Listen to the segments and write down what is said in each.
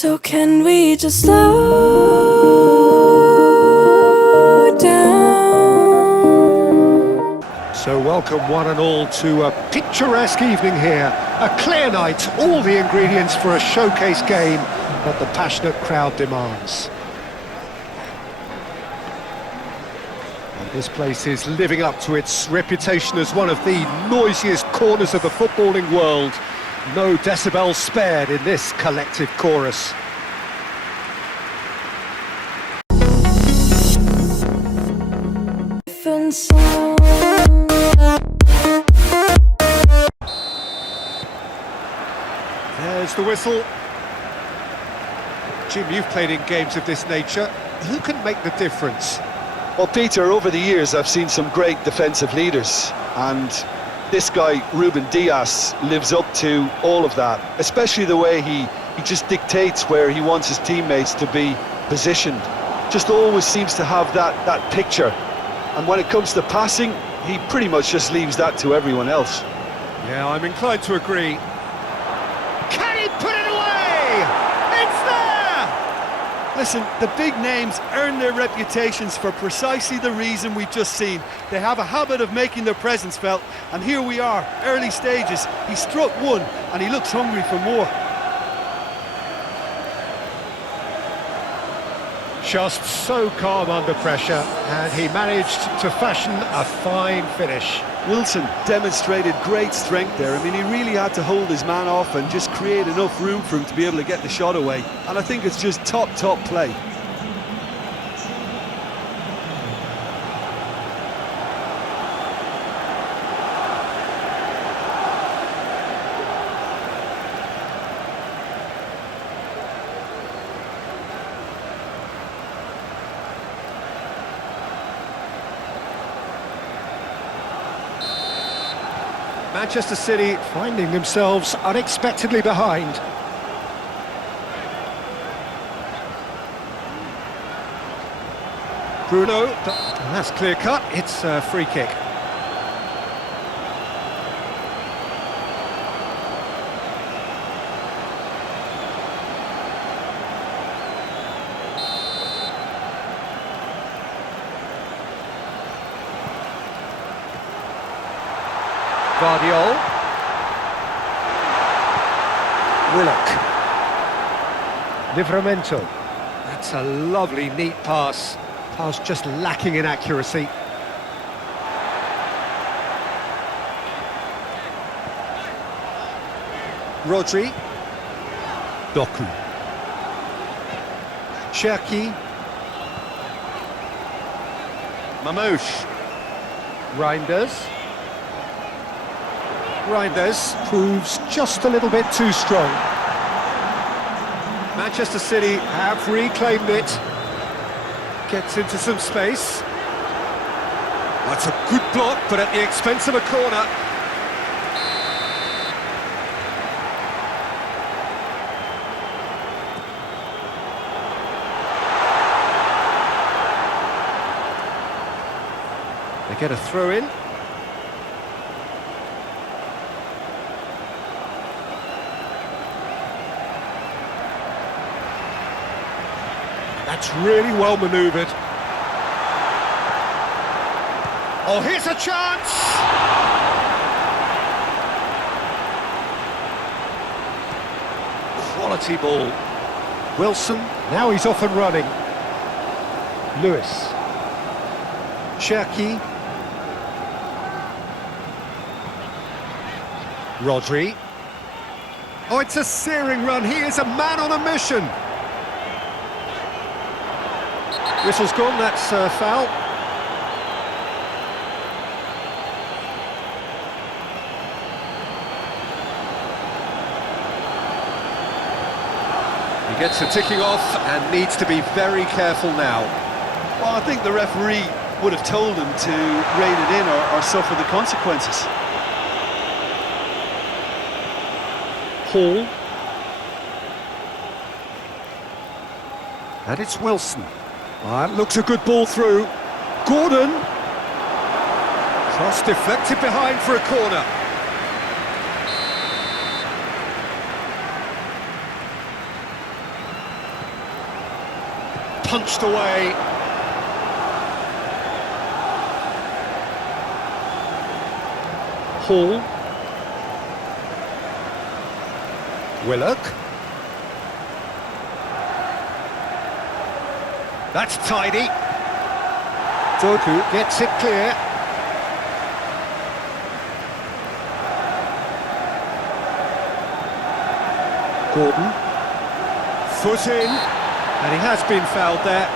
So can we just slow down? So welcome one and all to a picturesque evening here. A clear night, all the ingredients for a showcase game that the passionate crowd demands. And this place is living up to its reputation as one of the noisiest corners of the footballing world. No decibels spared in this collective chorus. There's the whistle. Jim, you've played in games of this nature. Who can make the difference? Well, Peter, over the years I've seen some great defensive leaders, and this guy, Ruben Dias, lives up to all of that, especially the way he just dictates where he wants his teammates to be positioned. Just always seems to have that picture, and when it comes to passing, he pretty much just leaves that to everyone else. Yeah, I'm inclined to agree. Can he put it away? It's there! Listen, the big names earn their reputations for precisely the reason we've just seen. They have a habit of making their presence felt, and here we are, early stages. He struck one, and he looks hungry for more. Just so calm under pressure, and he managed to fashion a fine finish. Wilson demonstrated great strength there. I mean, he really had to hold his man off and just create enough room for him to be able to get the shot away. And I think it's just top play. Manchester City finding themselves unexpectedly behind. Bruno, that's clear cut, it's a free kick. Guardiola. Willock. Livramento. That's a lovely, neat pass. Pass just lacking in accuracy. Rodri. Doku. Cherki. Mamouche. Reinders. Reinders proves just a little bit too strong. Manchester City have reclaimed it. Gets into some space. That's a good block, but at the expense of a corner. They get a throw in. That's really well manoeuvred. Oh, here's a chance! Quality ball. Wilson, now he's off and running. Lewis. Cherki. Rodri. Oh, it's a searing run. He is a man on a mission. Whistle's gone, that's a foul. He gets a ticking off and needs to be very careful now. Well, I think the referee would have told him to rein it in or suffer the consequences. Hall. And it's Wilson. That looks a good ball through. Gordon. Cross deflected behind for a corner. punched away. Hall. Willock. That's tidy. Doku gets it clear. Gordon. Foot in. And he has been fouled there.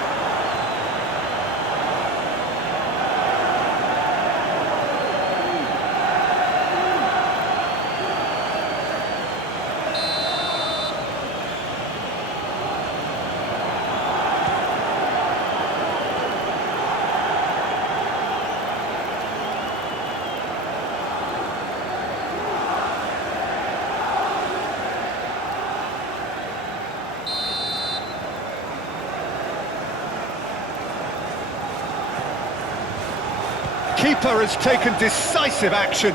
Keeper has taken decisive action.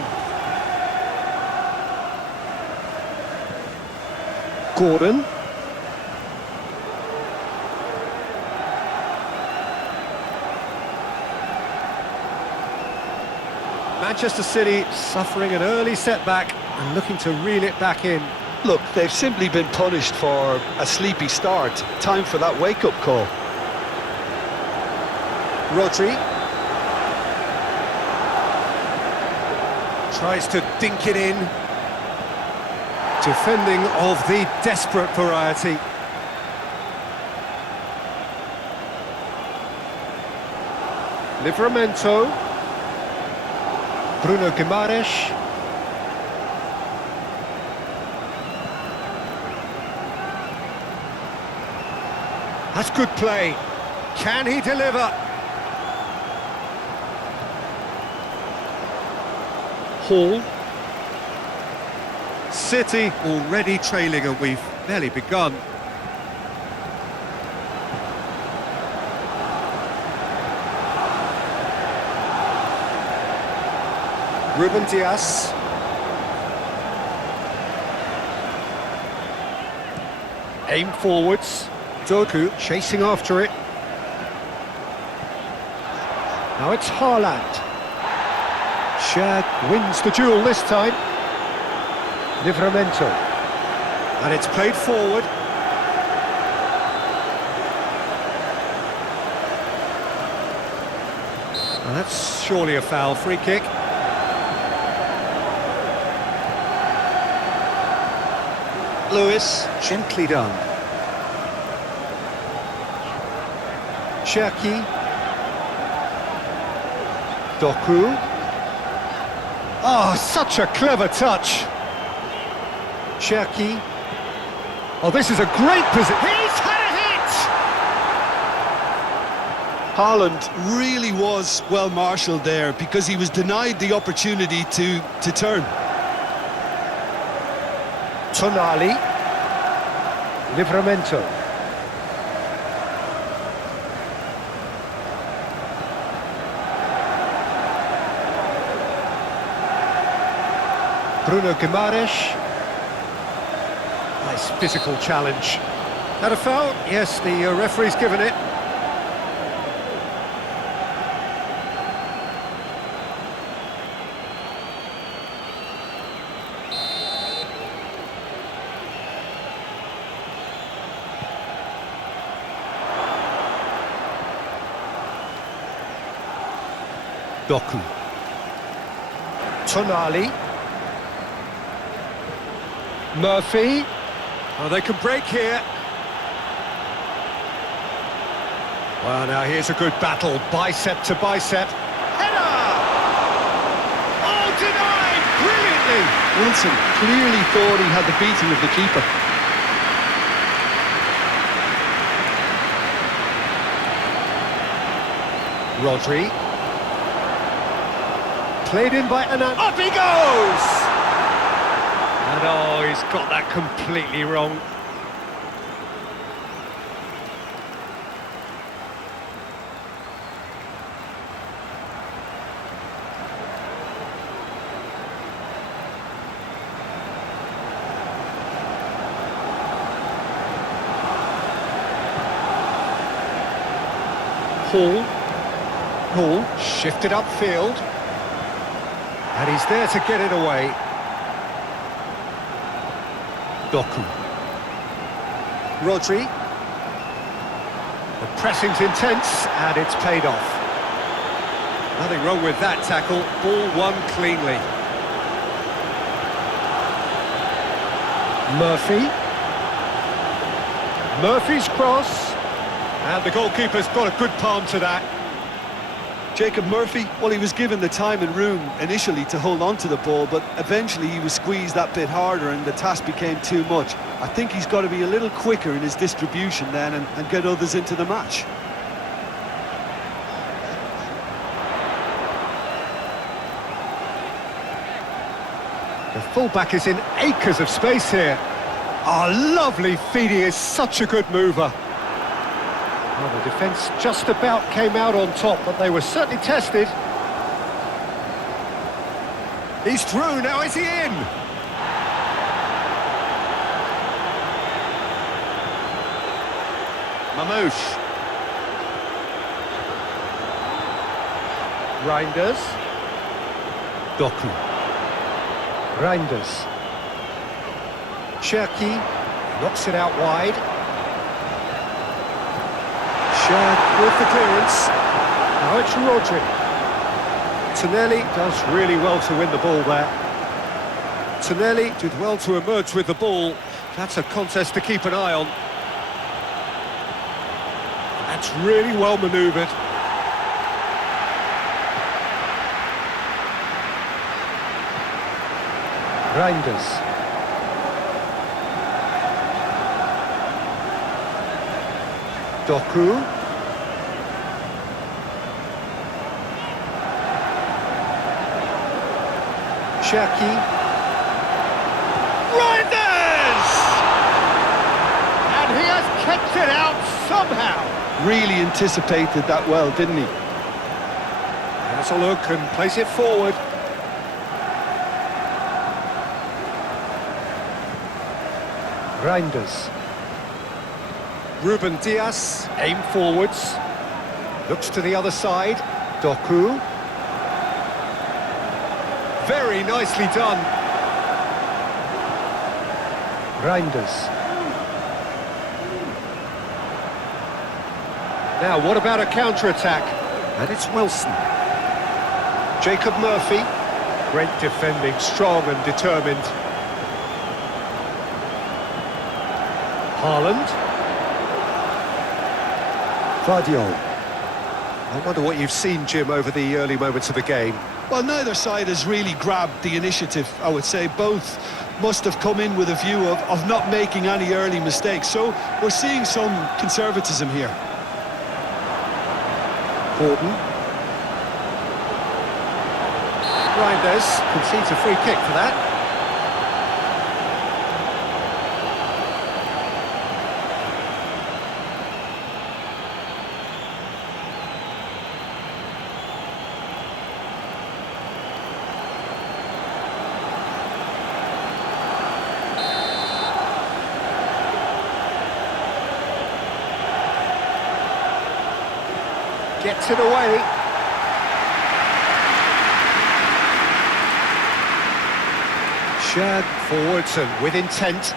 Gordon. Manchester City suffering an early setback and looking to reel it back in. Look, they've simply been punished for a sleepy start. Time for that wake-up call. Rodri. Tries to dink it in. Defending of the desperate variety. Livramento. Bruno Guimaraes. That's good play. Can he deliver? Hall. City already trailing and we've barely begun. Ruben Dias. Aim forwards. Doku chasing after it. Now it's Haaland. Shag wins the duel this time. Livramento. And it's played forward. And that's surely a foul. Free kick. Lewis, gently done. Cherki. Doku. Oh, such a clever touch. Cherki. Oh, this is a great position. He's had a hit! Haaland really was well marshalled there because he was denied the opportunity to turn. Tonali. Livramento. Bruno Guimaraes. Nice physical challenge. Had a foul? Yes, the referee's given it. Doku. Tonali. Murphy. Oh, they can break here. Well, now here's a good battle, bicep to bicep. Header! Oh, denied! Brilliantly! Wilson clearly thought he had the beating of the keeper. Rodri. Played in by Anand. Up he goes! And oh, he's got that completely wrong. Hall shifted upfield. And he's there to get it away. Doku. Rodri. The pressing's intense, and it's paid off. Nothing wrong with that tackle. Ball won cleanly. Murphy's cross. And the goalkeeper's got a good palm to that. Jacob Murphy, well, he was given the time and room initially to hold on to the ball, but eventually he was squeezed that bit harder and the task became too much. I think he's got to be a little quicker in his distribution then and get others into the match. The fullback is in acres of space here. Oh, lovely feed, he is such a good mover. Well, the defence just about came out on top, but they were certainly tested. He's through, now is he in? Mamouche. Reinders. Doku. Reinders. Cherki knocks it out wide. With the clearance. Now it's Rodri. Tonelli does really well to win the ball there. Tonelli did well to emerge with the ball. That's a contest to keep an eye on. That's really well manoeuvred. Reinders. Doku. Cherki. Reinders! And he has kept it out somehow. Really anticipated that well, didn't he? Has a look and plays it forward. Reinders. Ruben Dias, aim forwards. Looks to the other side. Doku. Very nicely done. Reinders. Now, what about a counter-attack? And it's Wilson. Jacob Murphy. Great defending, strong and determined. Haaland. Guardiola. I wonder what you've seen, Jim, over the early moments of the game. Well, neither side has really grabbed the initiative, I would say. Both must have come in with a view of not making any early mistakes. So we're seeing some conservatism here. Gordon. Reinders concedes a free kick for that. Gets it away. Shared forwards and with intent.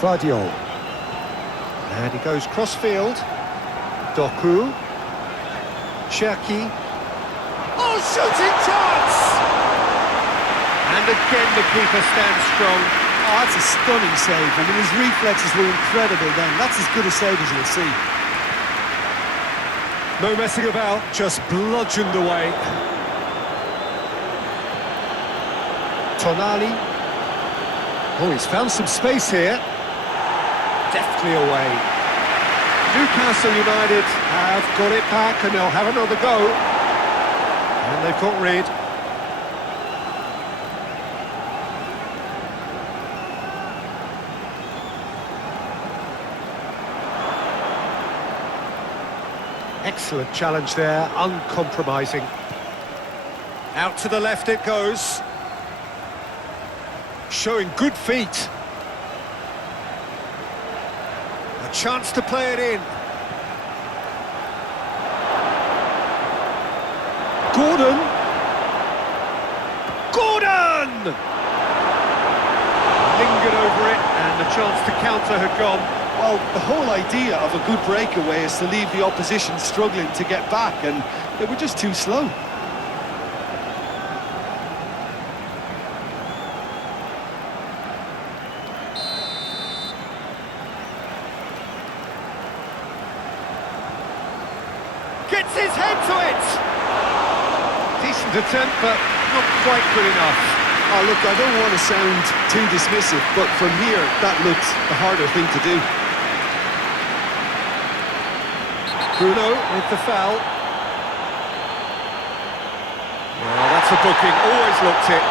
Guardiola. And he goes cross-field. Doku. Cherki. Oh, shooting chance! And again the keeper stands strong. Oh, that's a stunning save. I mean, his reflexes were incredible then. That's as good a save as you'll see. No messing about, just bludgeoned away. Tonali. Oh, he's found some space here. Deftly away. Newcastle United have got it back and they'll have another go. And they've got rid. Excellent challenge there, uncompromising. Out to the left it goes. Showing good feet. A chance to play it in. Gordon! Gordon! Lingered over it, and the chance to counter had gone. Well, the whole idea of a good breakaway is to leave the opposition struggling to get back, and they were just too slow. Gets his head to it! Decent attempt, but not quite good enough. Oh, look, I don't want to sound too dismissive, but from here, that looks the harder thing to do. Bruno with the foul. Well, that's a booking, always looked it.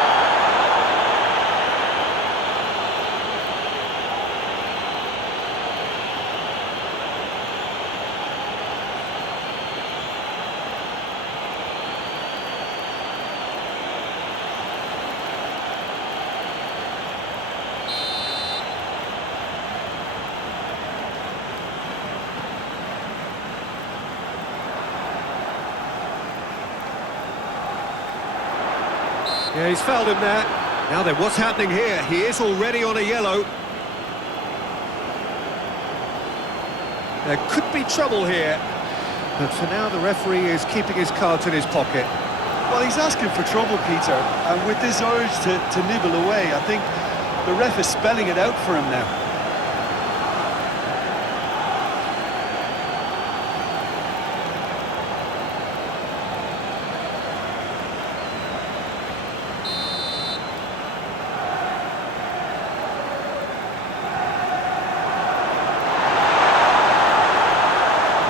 Yeah, he's fouled him there. Now then, what's happening here? He is already on a yellow. There could be trouble here. But for now, the referee is keeping his cards in his pocket. Well, he's asking for trouble, Peter, and with this urge to nibble away, I think the ref is spelling it out for him now.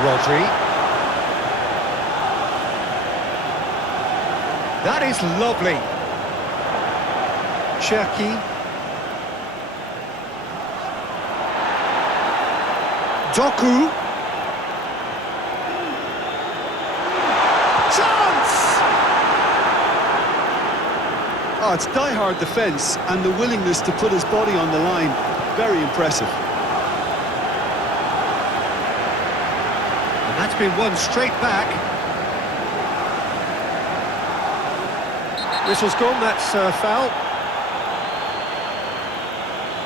Rodri. That is lovely. Cherki. Doku. Chance! Oh, it's die-hard defence and the willingness to put his body on the line. Very impressive. And that's been won straight back. Whistle's gone, that's a foul.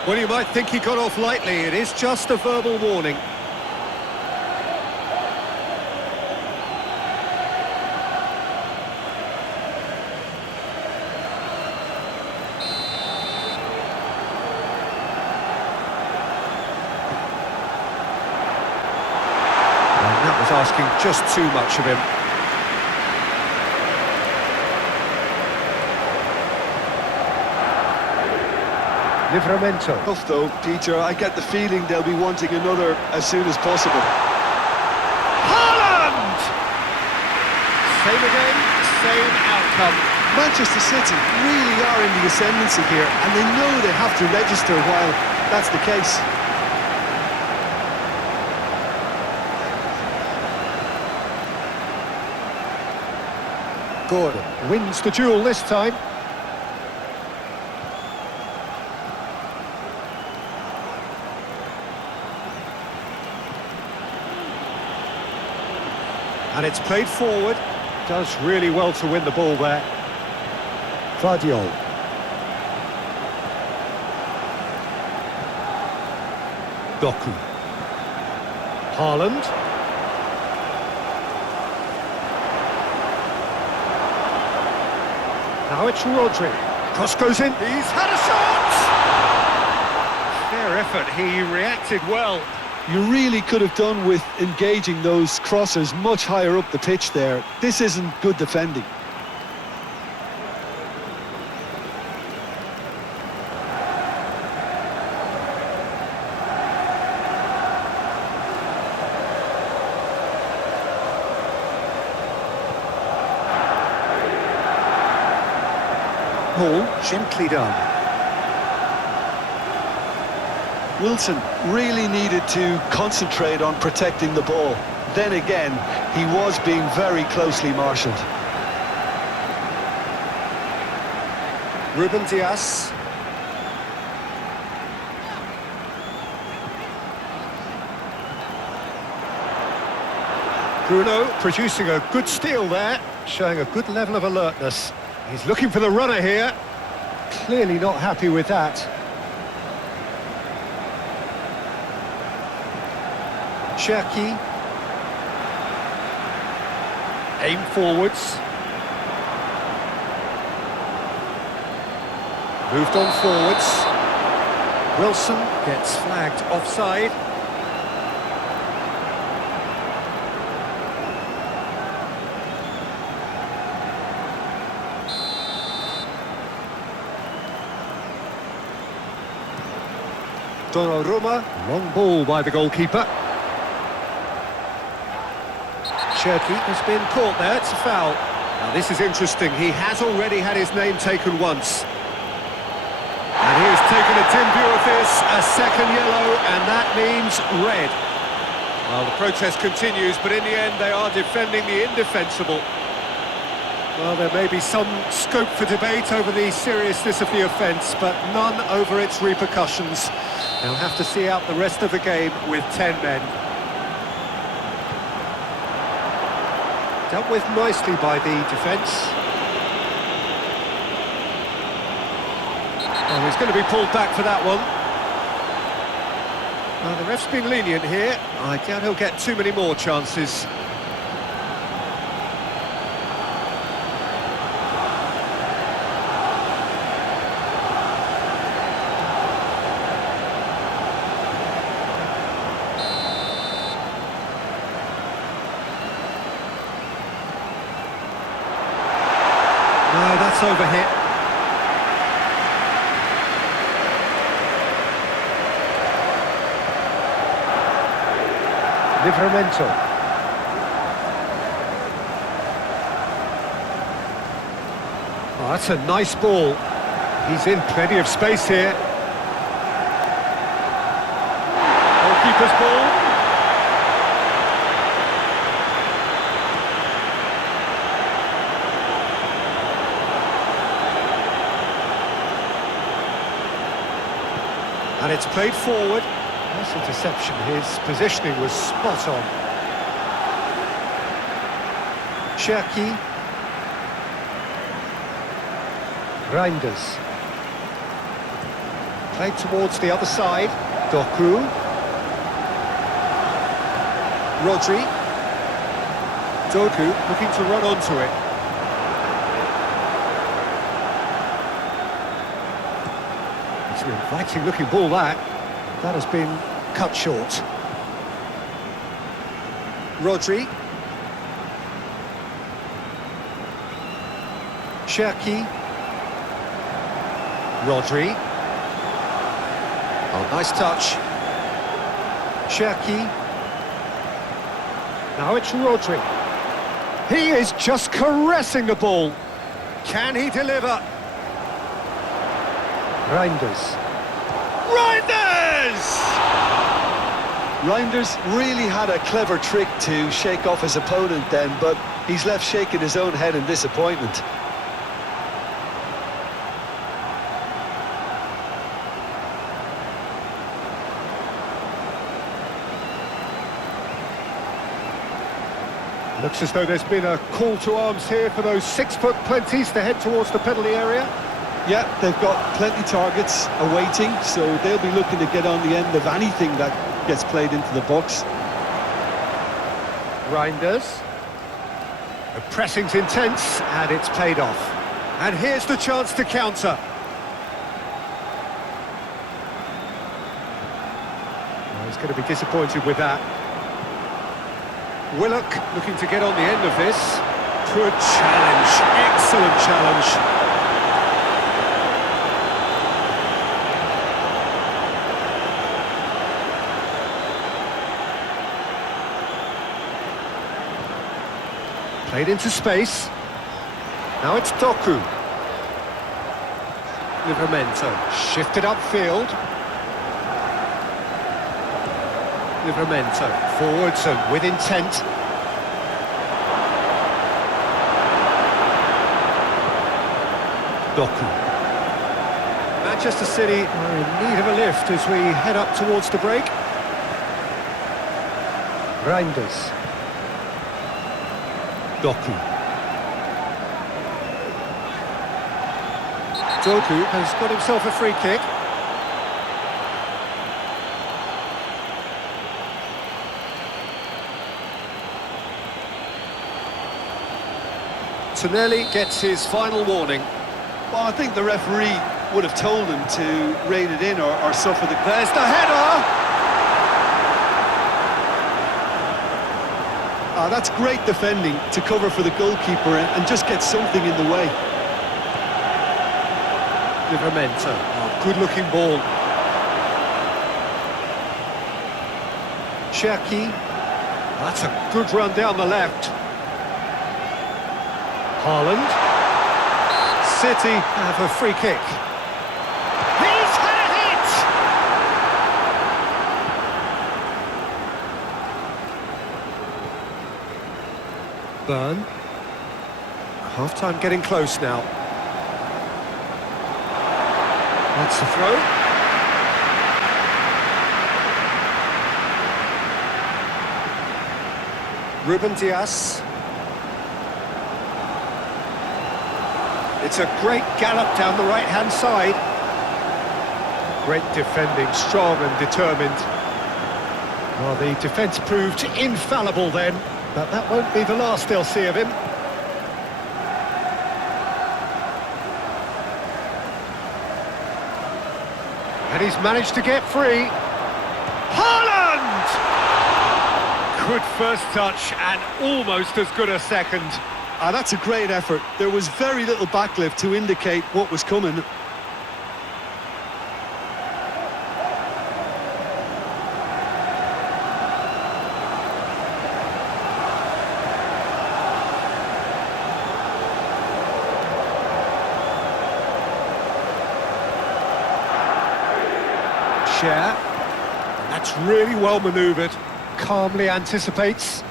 Well, you might think he got off lightly. It is just a verbal warning. And that was asking just too much of him. Livramento. Tough though, Peter. I get the feeling they'll be wanting another as soon as possible. Haaland! Same again, same outcome. Manchester City really are in the ascendancy here, and they know they have to register while that's the case. Gordon wins the duel this time. And it's played forward. Does really well to win the ball there. Vardiol. Doku. Haaland. Now it's Rodri. Cross goes in. He's had a shot! Fair effort. He reacted well. You really could have done with engaging those crossers much higher up the pitch there. This isn't good defending. Ball gently done. Wilson really needed to concentrate on protecting the ball. Then again, he was being very closely marshalled. Ruben Dias. Bruno producing a good steal there, showing a good level of alertness. He's looking for the runner here. Clearly not happy with that. Cherki. Aim forwards. Moved on forwards. Wilson gets flagged offside. Donnarumma, long ball by the goalkeeper. Cherki has been caught there, it's a foul. Now this is interesting, he has already had his name taken once. And he has taken a dim view of this, a second yellow, and that means red. Well, the protest continues, but in the end they are defending the indefensible. Well, there may be some scope for debate over the seriousness of the offence, but none over its repercussions. They'll have to see out the rest of the game with 10 men. Dealt with nicely by the defence. Oh, he's going to be pulled back for that one. Well, the ref's been lenient here. I doubt he'll get too many more chances. No, that's overhit. Livramento. Oh, that's a nice ball. He's in plenty of space here. Goalkeeper's ball. And it's played forward. Nice interception, his positioning was spot on. Cherki. Reinders. Played towards the other side. Doku. Rodri. Doku looking to run onto it. It's an inviting looking ball that. That has been cut short. Rodri. Cherki. Rodri. Oh, nice touch. Cherki. Now it's Rodri. He is just caressing the ball. Can he deliver? Reinders. Reinders really had a clever trick to shake off his opponent then, but he's left shaking his own head in disappointment. Looks as though there's been a call to arms here for those 6-foot plenties to head towards the penalty area. Yeah, they've got plenty targets awaiting, so they'll be looking to get on the end of anything that gets played into the box. Reinders. The pressing's intense, and it's paid off. And here's the chance to counter. Well, he's going to be disappointed with that. Willock looking to get on the end of this. Good challenge, excellent challenge. Played into space. Now it's Doku. Livramento shifted upfield. Livramento forwards and with intent. Doku. Manchester City are in need of a lift as we head up towards the break. Reinders. Doku. Doku has got himself a free kick. Tonelli gets his final warning. Well, I think the referee would have told him to rein it in or suffer the... There's the header! That's great defending to cover for the goalkeeper and just get something in the way. Livramento. Good-looking ball. Cherki. That's a good run down the left. Haaland. City have a free kick. He's had it! Burn. Half-time getting close now. That's the throw. Ruben Dias. It's a great gallop down the right-hand side. Great defending, strong and determined. Well, the defence proved infallible then, but that won't be the last they'll see of him. And he's managed to get free. Haaland! Good first touch and almost as good a second. That's a great effort. There was very little backlift to indicate what was coming. Share. That's really well manoeuvred. Calmly anticipates.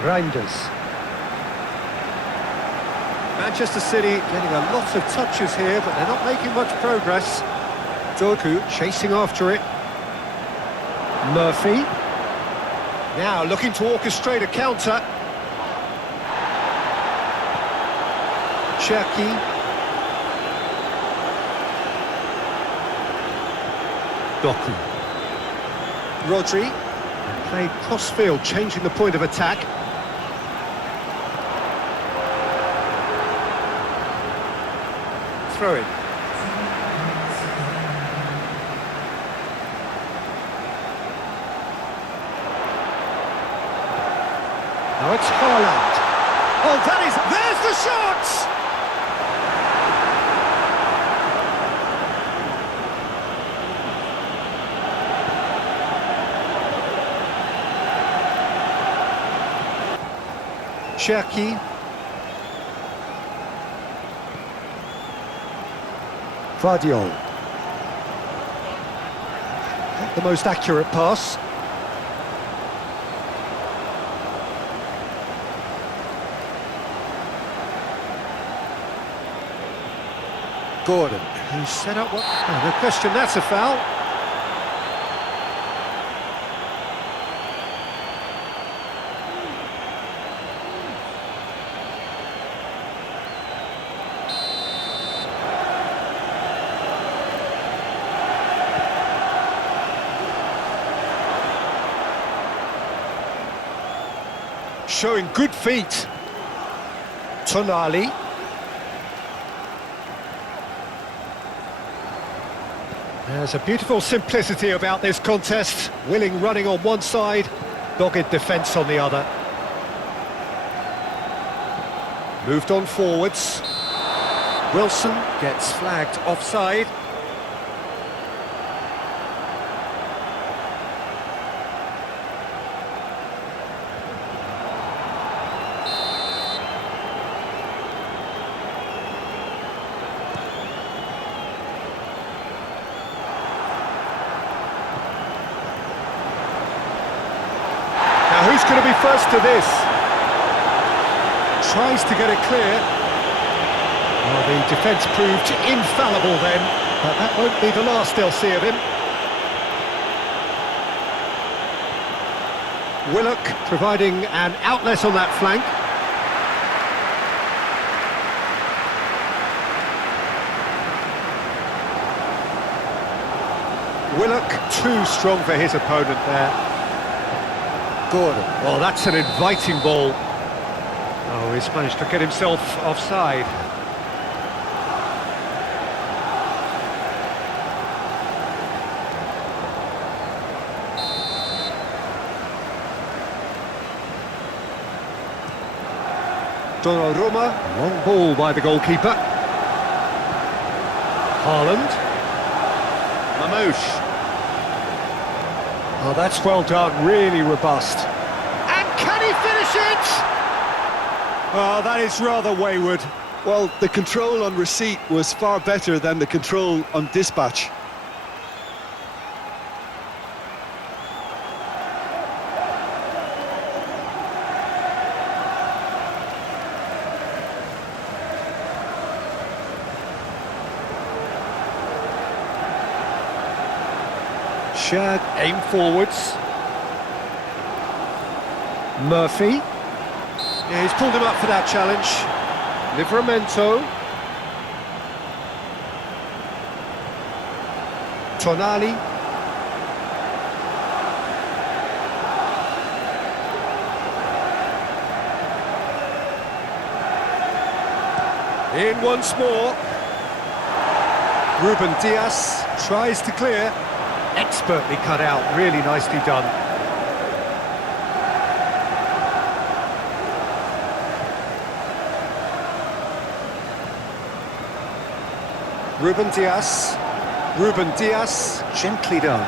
Reinders. Manchester City getting a lot of touches here, but they're not making much progress. Doku chasing after it. Murphy. Now looking to orchestrate a counter. Cherki. Doku. Rodri. Played cross-field, changing the point of attack. Throw in. Now it's Haaland. Oh, there's the shot! Cherki. Vardiol. Not the most accurate pass. Gordon, who set up what... Oh, no question, that's a foul. Showing good feet. Tonali. There's a beautiful simplicity about this contest. Willing running on one side, dogged defence on the other. Moved on forwards. Wilson gets flagged offside. Who's going to be first to this? Tries to get it clear. Well, the defence proved infallible then, but that won't be the last they'll see of him. Willock providing an outlet on that flank. Willock too strong for his opponent there. Gordon. Oh, that's an inviting ball. Oh, he's managed to get himself offside. Donnarumma, long ball by the goalkeeper. Haaland. Mamouche. Oh, that's well done, really robust. And can he finish it? Oh, that is rather wayward. Well, the control on receipt was far better than the control on dispatch. Shad aim forwards. Murphy. Yeah, he's pulled him up for that challenge. Livramento. Tonali. In once more. Ruben Dias tries to clear. Expertly cut out, really nicely done. Ruben Dias, gently done.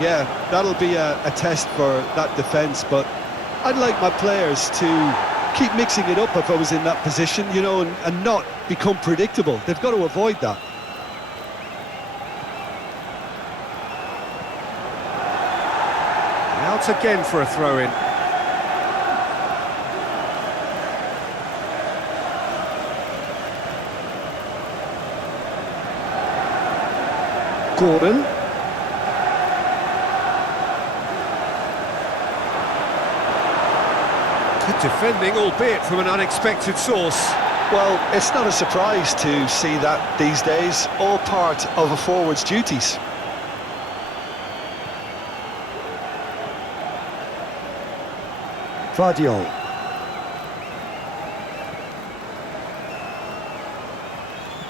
Yeah, that'll be a test for that defence, but I'd like my players to keep mixing it up if I was in that position, you know, and not become predictable. They've got to avoid that. Out again for a throw-in. Gordon. Good defending, albeit from an unexpected source. Well, it's not a surprise to see that these days, all part of a forward's duties. Vardiol.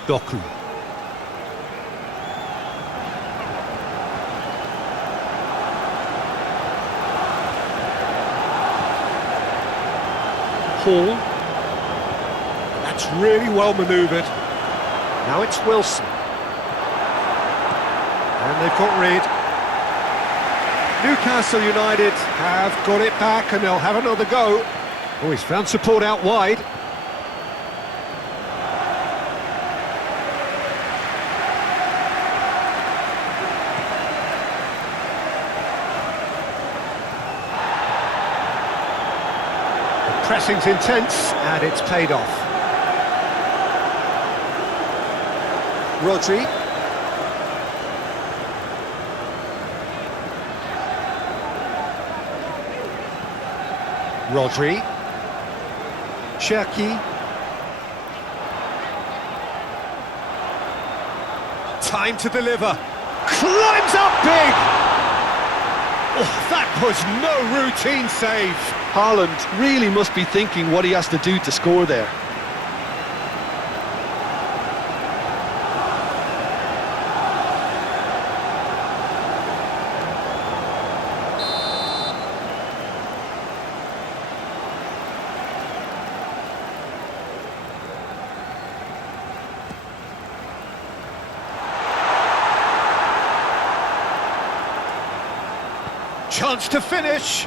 Doku. Hall. That's really well manoeuvred. Now it's Wilson. And they've got rid. Newcastle United have got it back and they'll have another go. Oh, he's found support out wide. The pressing's intense and it's paid off. Rodri. Rodri. Cherki. Time to deliver. Climbs up big! Oh, that was no routine save. Haaland really must be thinking what he has to do to score there. Chance to finish.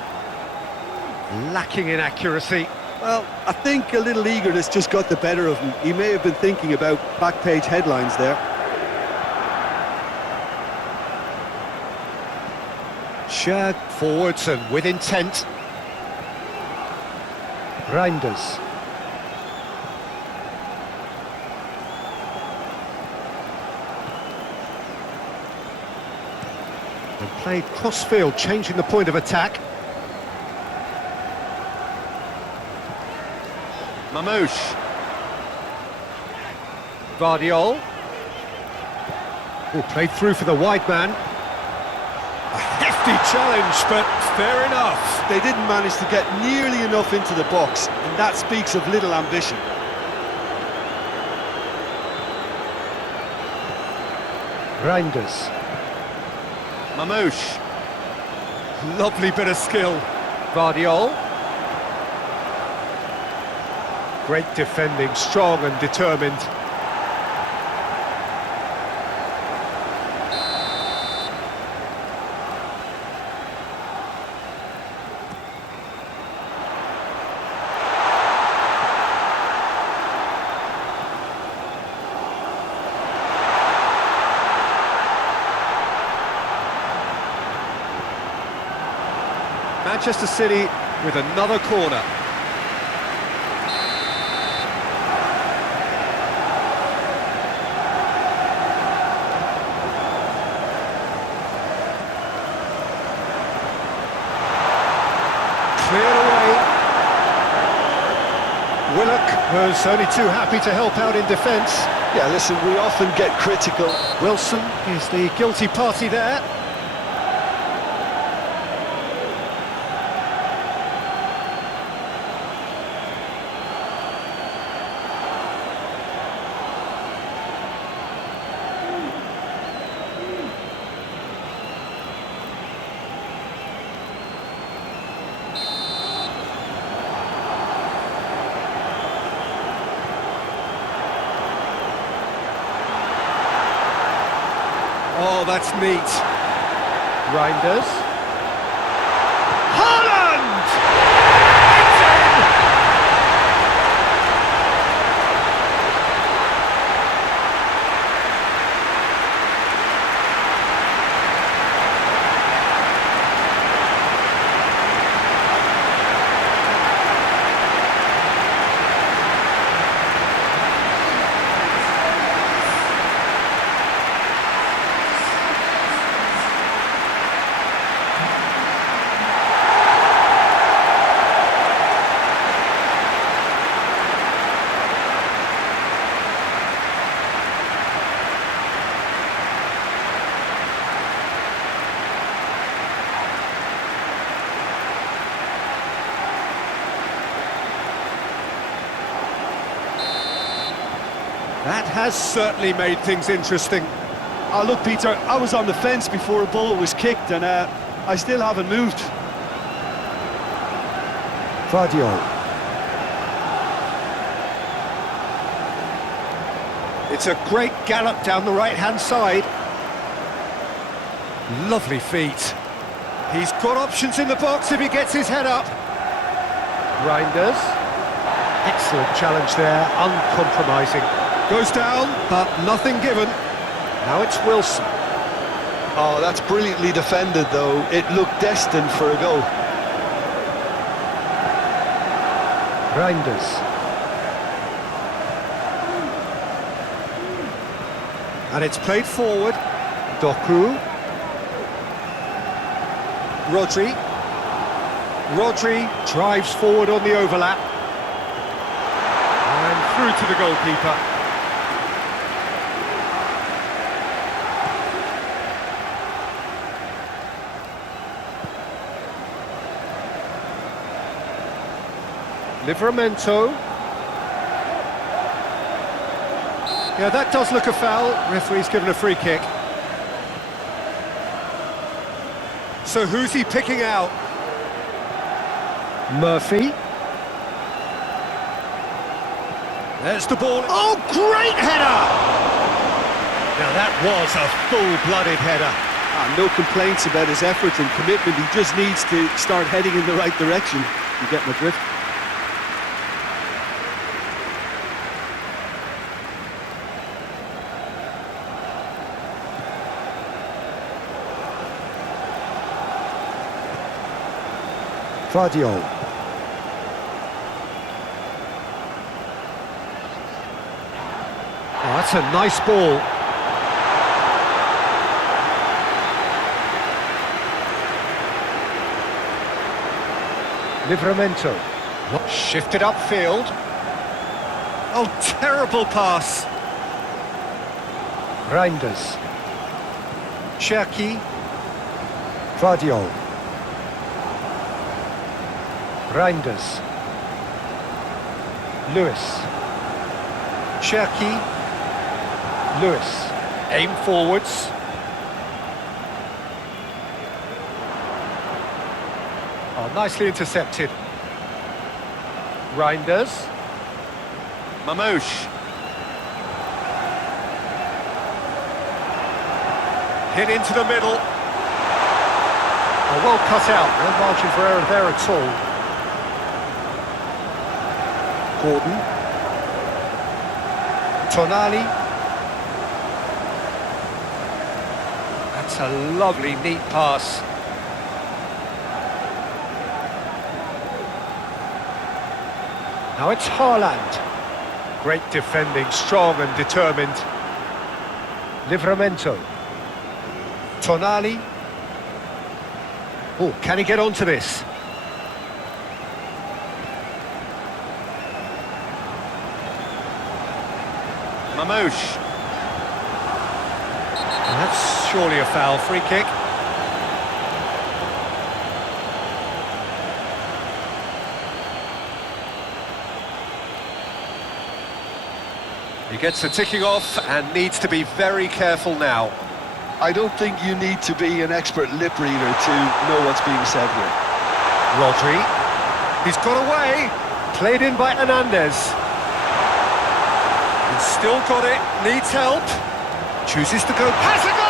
Lacking in accuracy. Well, I think a little eagerness just got the better of him. He may have been thinking about back-page headlines there. Shad forwards and with intent. Reinders. And played cross-field, changing the point of attack. Mamouche. Vardiol. Oh, played through for the wide man. A hefty challenge, but fair enough. They didn't manage to get nearly enough into the box, and that speaks of little ambition. Reinders. Mamouche. Lovely bit of skill. Vardiol. Great defending, strong and determined. Manchester City with another corner. Cleared away. Willock was only too happy to help out in defence. Yeah, listen, we often get critical. Wilson is the guilty party there. Oh, that's neat. Reinders. Haaland! It's in! That has certainly made things interesting. Oh, look, Peter, I was on the fence before a ball was kicked, and I still haven't moved. Vardiol. It's a great gallop down the right-hand side. Lovely feet. He's got options in the box if he gets his head up. Reinders. Excellent challenge there, uncompromising. Goes down, but nothing given. Now it's Wilson. Oh, that's brilliantly defended, though. It looked destined for a goal. Reinders. And it's played forward. Doku. Rodri. Rodri drives forward on the overlap. And through to the goalkeeper. Livramento. Yeah, that does look a foul. Referee's given a free kick. So who's he picking out? Murphy. There's the ball. Oh, great header! Now that was a full-blooded header. No complaints about his effort and commitment. He just needs to start heading in the right direction. You get my drift? Vardiol. Oh, that's a nice ball. Livramento. Shifted upfield. Oh, terrible pass. Reinders. Cherki. Vardiol. Reinders. Lewis. Cherki. Lewis. Aim forwards. Oh, nicely intercepted. Reinders. Mamouche. Hit into the middle. Oh, well cut out. No margin for error there at all. Gordon. Tonali. That's a lovely, neat pass. Now it's Haaland. Great defending, strong and determined. Livramento. Tonali. Oh, can he get onto this? Mamouche. And that's surely a foul, free kick. He gets the ticking off and needs to be very careful now. I don't think you need to be an expert lip reader to know what's being said here. Rodri. He's got away. Played in by Hernandez. He's still got it. Needs help. Chooses to go. Has a go!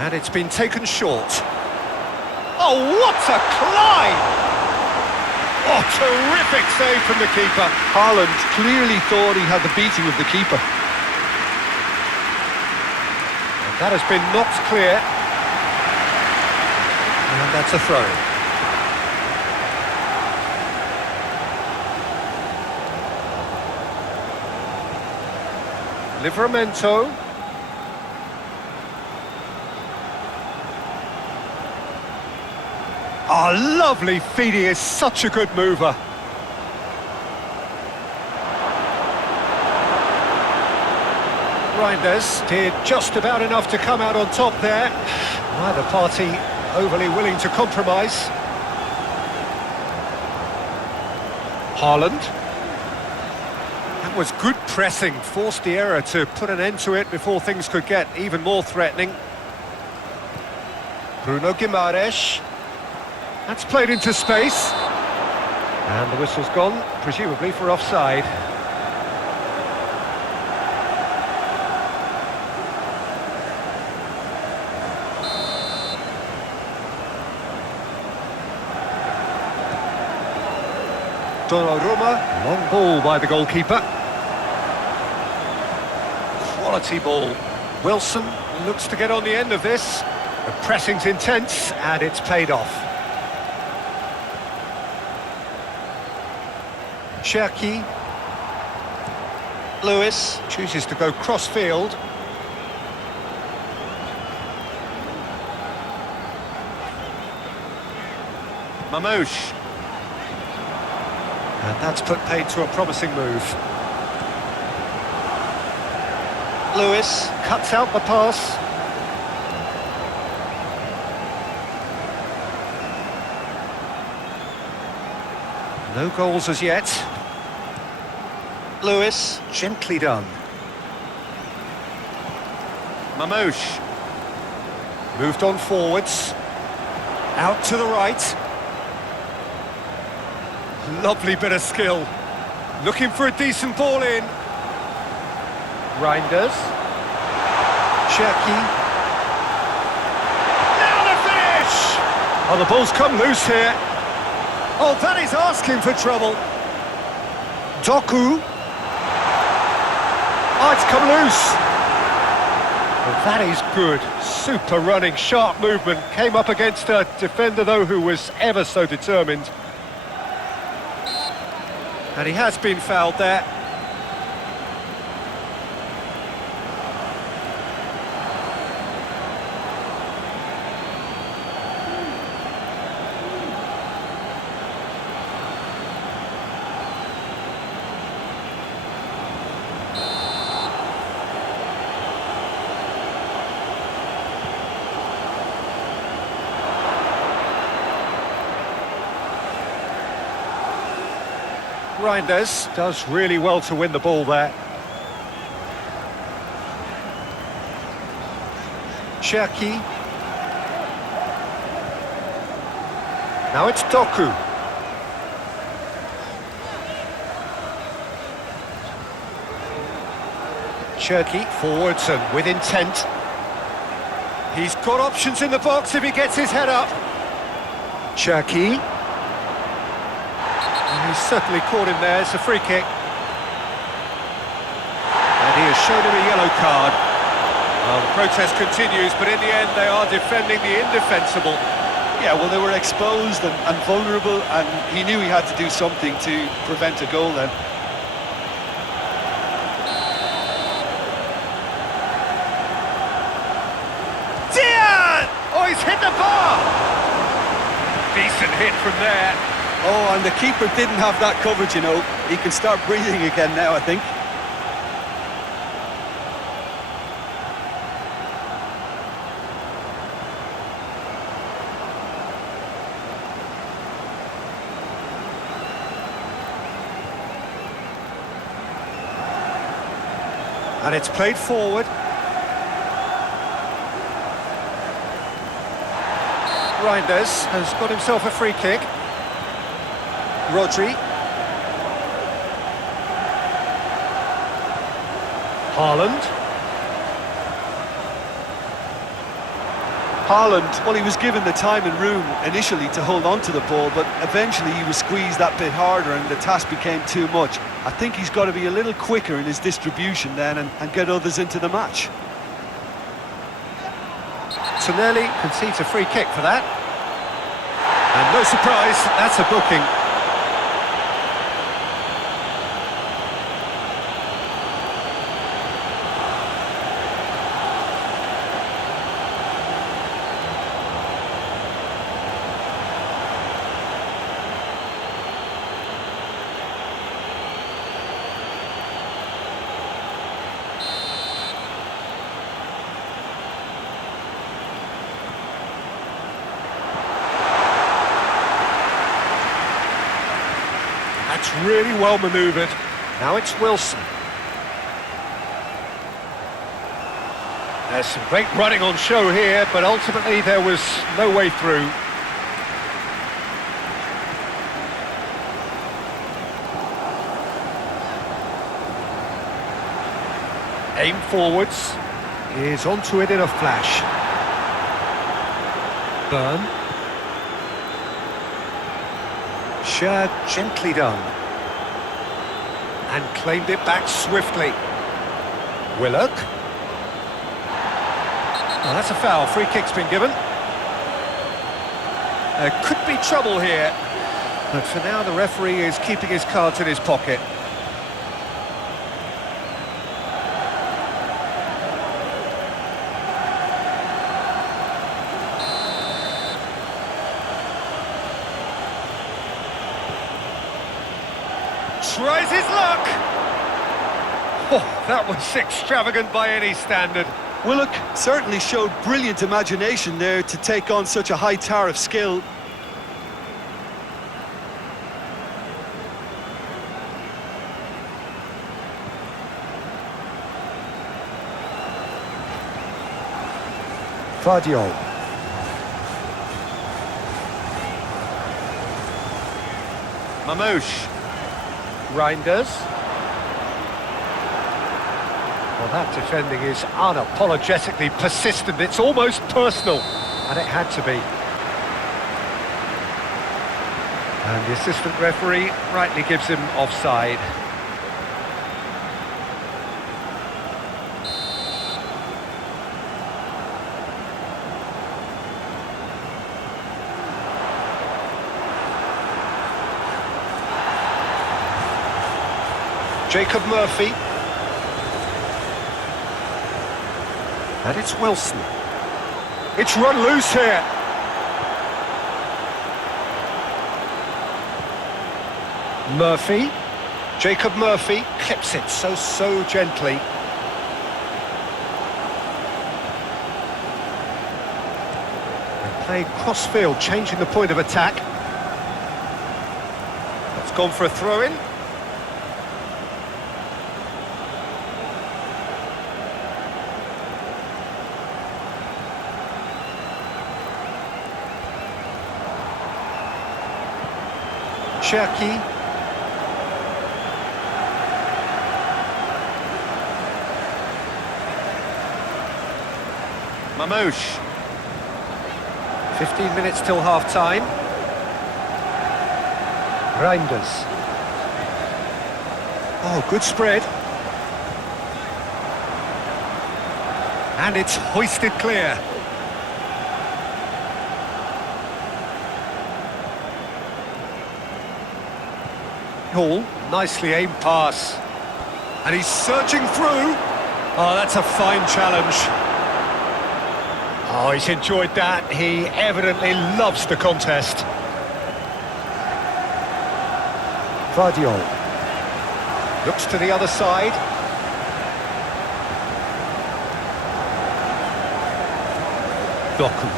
And it's been taken short. Oh, what a climb! Oh, terrific save from the keeper. Haaland clearly thought he had the beating of the keeper. And that has been knocked clear. And that's a throw. Livramento. Oh, lovely feed, he is such a good mover. Reinders did just about enough to come out on top there. Neither party overly willing to compromise. Haaland. That was good pressing, forced the error to put an end to it before things could get even more threatening. Bruno Guimaraes. That's played into space. And the whistle's gone, presumably for offside. Donnarumma, long ball by the goalkeeper. Quality ball. Wilson looks to get on the end of this. The pressing's intense and it's paid off. Cherki. Lewis chooses to go cross-field. Mamouche. And that's put paid to a promising move. Lewis cuts out the pass. No goals as yet. Lewis, gently done. Mamouche. Moved on forwards. Out to the right. Lovely bit of skill. Looking for a decent ball in. Reinders. Cherki. Now the finish! Oh, the ball's come loose here. Oh, that is asking for trouble. Doku. Oh, it's come loose. Well, that is good. Super running, sharp movement. Came up against a defender, though, who was ever so determined. And he has been fouled there. Reinders does really well to win the ball there. Cherki. Now it's Doku. Cherki forwards and with intent. He's got options in the box if he gets his head up. Cherki. He's certainly caught him there. It's a free kick. And he has shown him a yellow card. Well, the protest continues, but in the end they are defending the indefensible. Yeah, well, they were exposed and vulnerable, and he knew he had to do something to prevent a goal then. Diaz! Oh, he's hit the bar! Decent hit from there. Oh, and the keeper didn't have that coverage, you know. He can start breathing again now, I think. And it's played forward. Reinders has got himself a free kick. Rodri. Haaland. Haaland, well, he was given the time and room initially to hold on to the ball, but eventually he was squeezed that bit harder and the task became too much. I think he's got to be a little quicker in his distribution then and get others into the match. Tonelli concedes a free kick for that. And no surprise, that's a booking. That's really well manoeuvred. Now it's Wilson. There's some great running on show here, but ultimately there was no way through. Aim forwards. Is onto it in a flash. Burn. Shad gently done. And claimed it back swiftly. Willock. Oh, that's a foul. Free kick's been given. There could be trouble here. But for now, the referee is keeping his cards in his pocket. Tries his luck. Oh, that was extravagant by any standard. Willock certainly showed brilliant imagination there to take on such a high tower of skill. Vardiol. Mamouche. Reinders. Well, that defending is unapologetically persistent. It's almost personal, and it had to be. And the assistant referee rightly gives him offside. Jacob Murphy. And it's Wilson. It's run loose here. Murphy. Jacob Murphy clips it so gently. They play cross-field, changing the point of attack. That's gone for a throw-in. Cherki. Mamouche. 15 minutes till half-time. Reinders. Oh, good spread. And it's hoisted clear. Hall, nicely aimed pass. And he's searching through. Oh, that's a fine challenge. Oh, he's enjoyed that. He evidently loves the contest. Vardiol. Looks to the other side. Doku.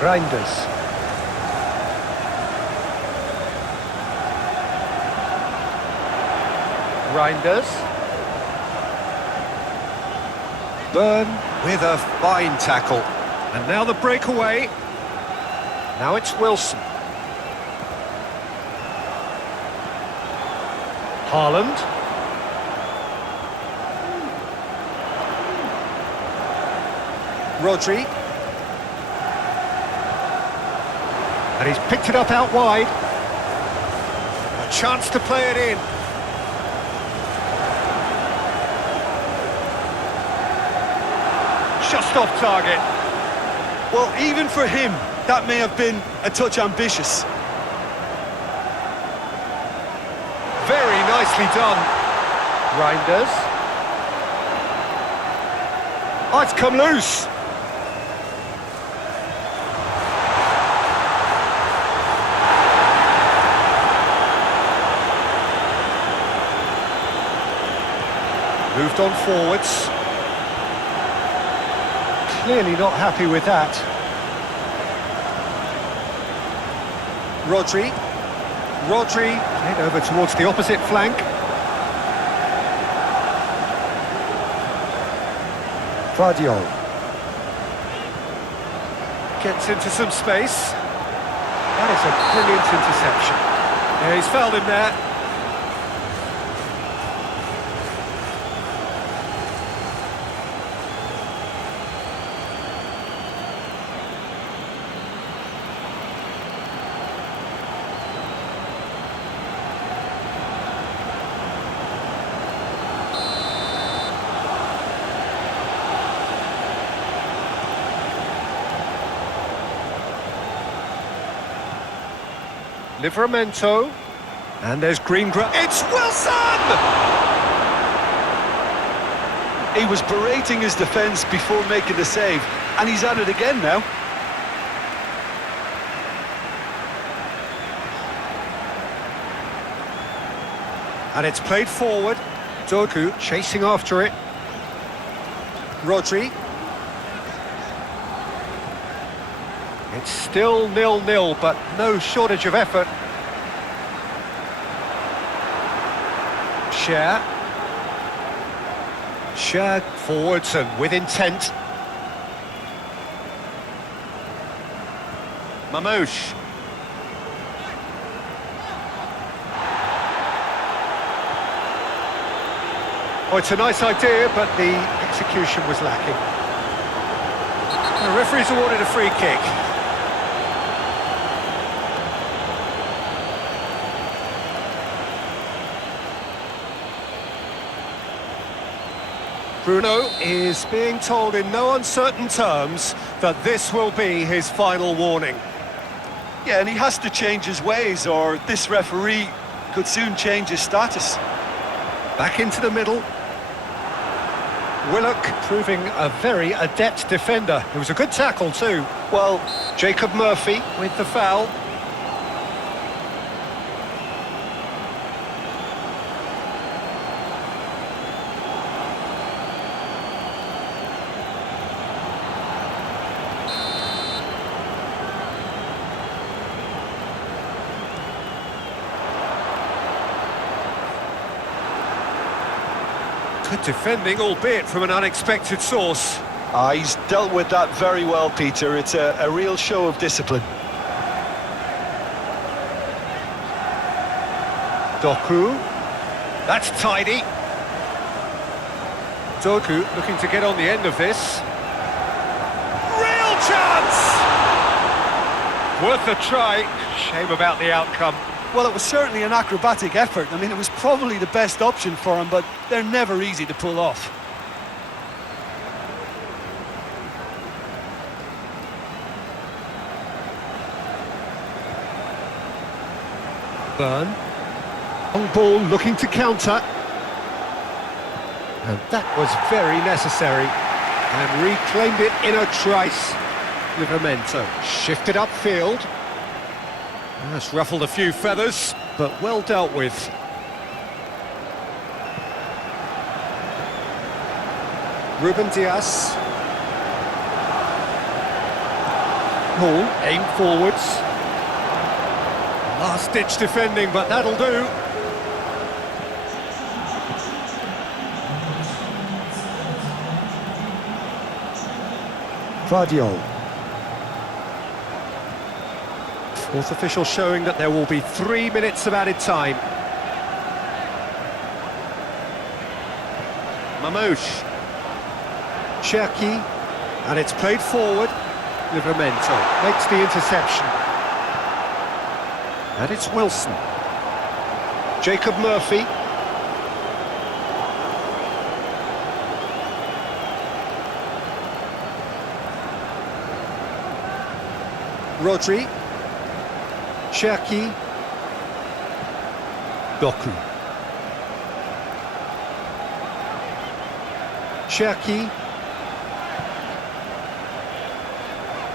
Reinders. Reinders. Byrne with a fine tackle. And now the breakaway. Now it's Wilson. Haaland. Rodri. And he's picked it up out wide. A chance to play it in. Just off target. Well, even for him, that may have been a touch ambitious. Very nicely done. Reinders. Oh, it's come loose. Moved on forwards. Clearly not happy with that. Rodri. Played over towards the opposite flank. Vardiol. Gets into some space. That is a brilliant interception. Yeah, he's fouled him there. Livramento, and there's green grass. It's Wilson! He was berating his defence before making the save, and he's at it again now. And it's played forward. Doku chasing after it. Rodri. It's still 0-0, but no shortage of effort. Cher forwards and with intent. Mamouche. Oh, it's a nice idea, but the execution was lacking. The referee's awarded a free kick. Bruno is being told in no uncertain terms that this will be his final warning. Yeah, and he has to change his ways, or this referee could soon change his status. Back into the middle. Willock proving a very adept defender. It was a good tackle too. Well, Jacob Murphy with the foul. Good defending, albeit from an unexpected source. he's dealt with that very well, Peter. It's a real show of discipline. Doku. That's tidy. Doku looking to get on the end of this. Real chance! Worth a try. Shame about the outcome. Well, it was certainly an acrobatic effort. I mean, it was probably the best option for him, but they're never easy to pull off. Burn. Long ball looking to counter. And that was very necessary. And reclaimed it in a trice. Livramento shifted upfield. That's ruffled a few feathers, but well dealt with. Ruben Dias. Hall, aim forwards. Last-ditch defending, but that'll do. Vardiol. Fourth official showing that there will be 3 minutes of added time. Mamouche. Cherki. And it's played forward. Livramento makes the interception. And it's Wilson. Jacob Murphy. Rodri. Cherki. Doku. Cherki.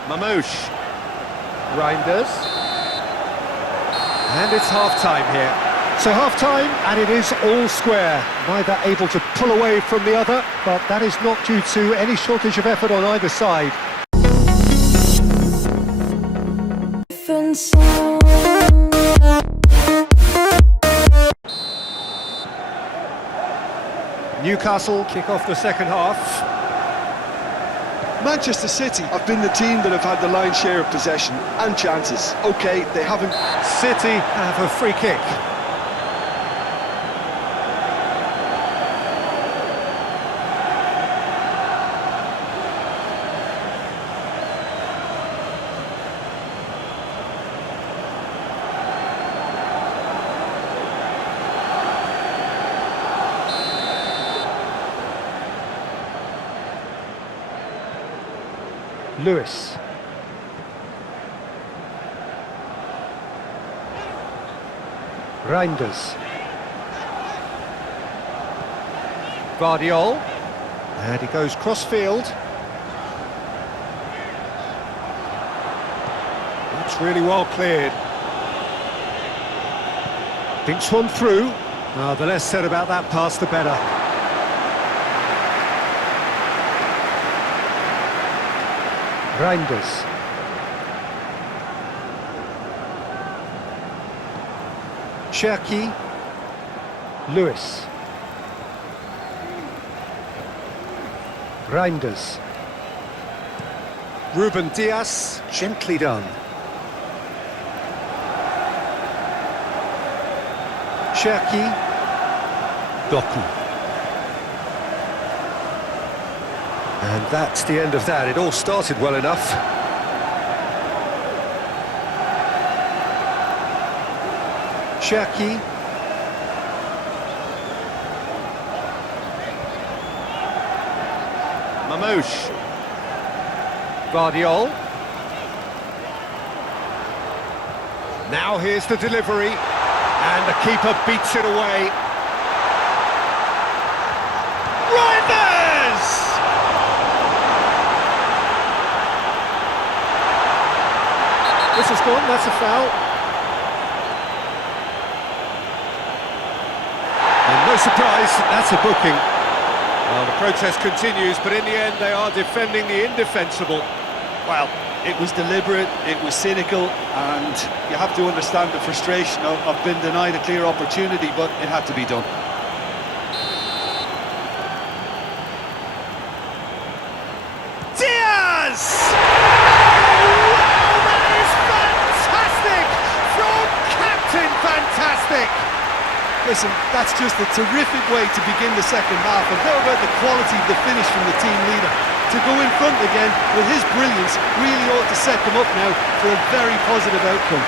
Mamouche. Reinders. And it's half-time here. So half-time, and it is all square. Neither able to pull away from the other, but that is not due to any shortage of effort on either side. Newcastle kick off the second half. Manchester City have been the team that have had the lion's share of possession and chances. OK, they haven't... City have a free kick. Lewis. Reinders. Vardiol. And he goes cross-field. That's really well cleared. Thinks one through. The less said about that pass, the better. Reinders. Cherki. Lewis. Reinders. Ruben Dias, gently done. Cherki. Doku. And that's the end of that. It all started well enough. Cherki. Mamouche. Guardiol. Now here's the delivery, and the keeper beats it away. Reinders! This has gone, that's a foul. And no surprise, that's a booking. Well, the protest continues, but in the end they are defending the indefensible. Well, it was deliberate, it was cynical, and you have to understand the frustration of being denied a clear opportunity, but it had to be done. Diaz! Wow, that is fantastic! From Captain Fantastic! Listen, that's just a terrific way to begin the second half, and how about the quality of the finish from the team leader? To go in front again with his brilliance really ought to set them up now for a very positive outcome.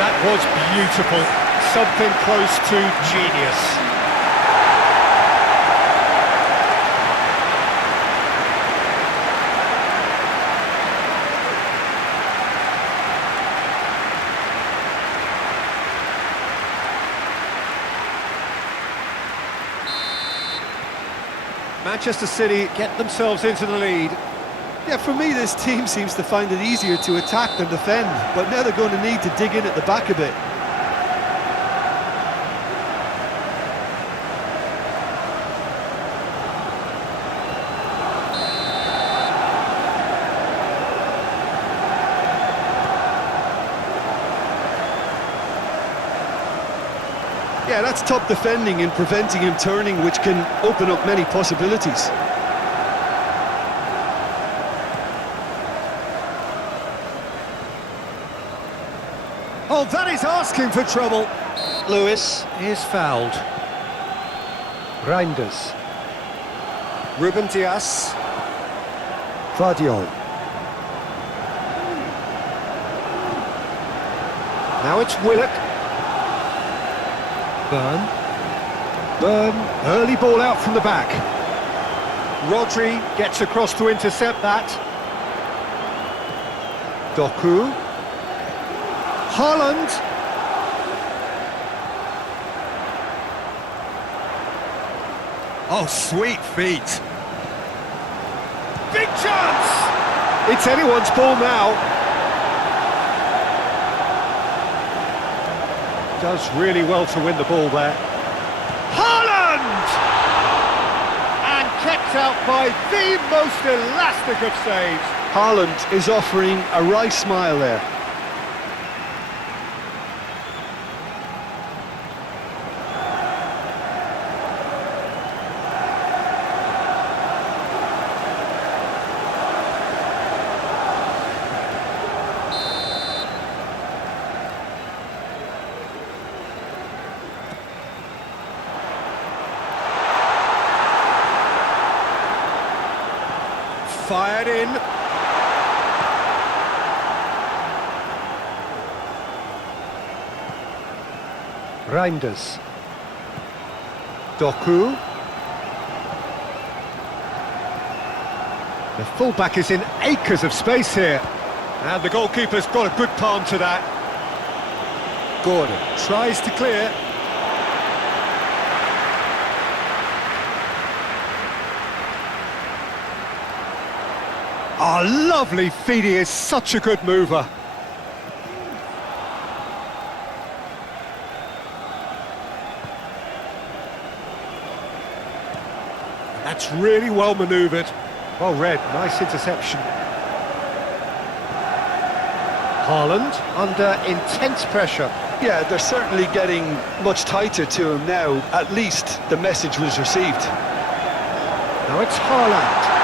That was beautiful, something close to genius. Manchester City get themselves into the lead. Yeah, for me this team seems to find it easier to attack than defend, but now they're going to need to dig in at the back a bit. Yeah, that's top defending and preventing him turning, which can open up many possibilities. Oh, that is asking for trouble. Lewis is fouled. Reinders. Ruben Diaz. Guardiol. Now it's Willock. Burn, early ball out from the back. Rodri gets across to intercept that. Doku. Haaland. Oh, sweet feet. Big chance! It's anyone's ball now. Does really well to win the ball there. Haaland! And kept out by the most elastic of saves. Haaland is offering a wry smile there. Fired in. Reinders. Doku. The fullback is in acres of space here. And the goalkeeper's got a good palm to that. Gordon tries to clear. Oh, lovely feed, he is such a good mover. That's really well manoeuvred. Well read, nice interception. Haaland under intense pressure. Yeah, they're certainly getting much tighter to him now. At least the message was received. Now it's Haaland.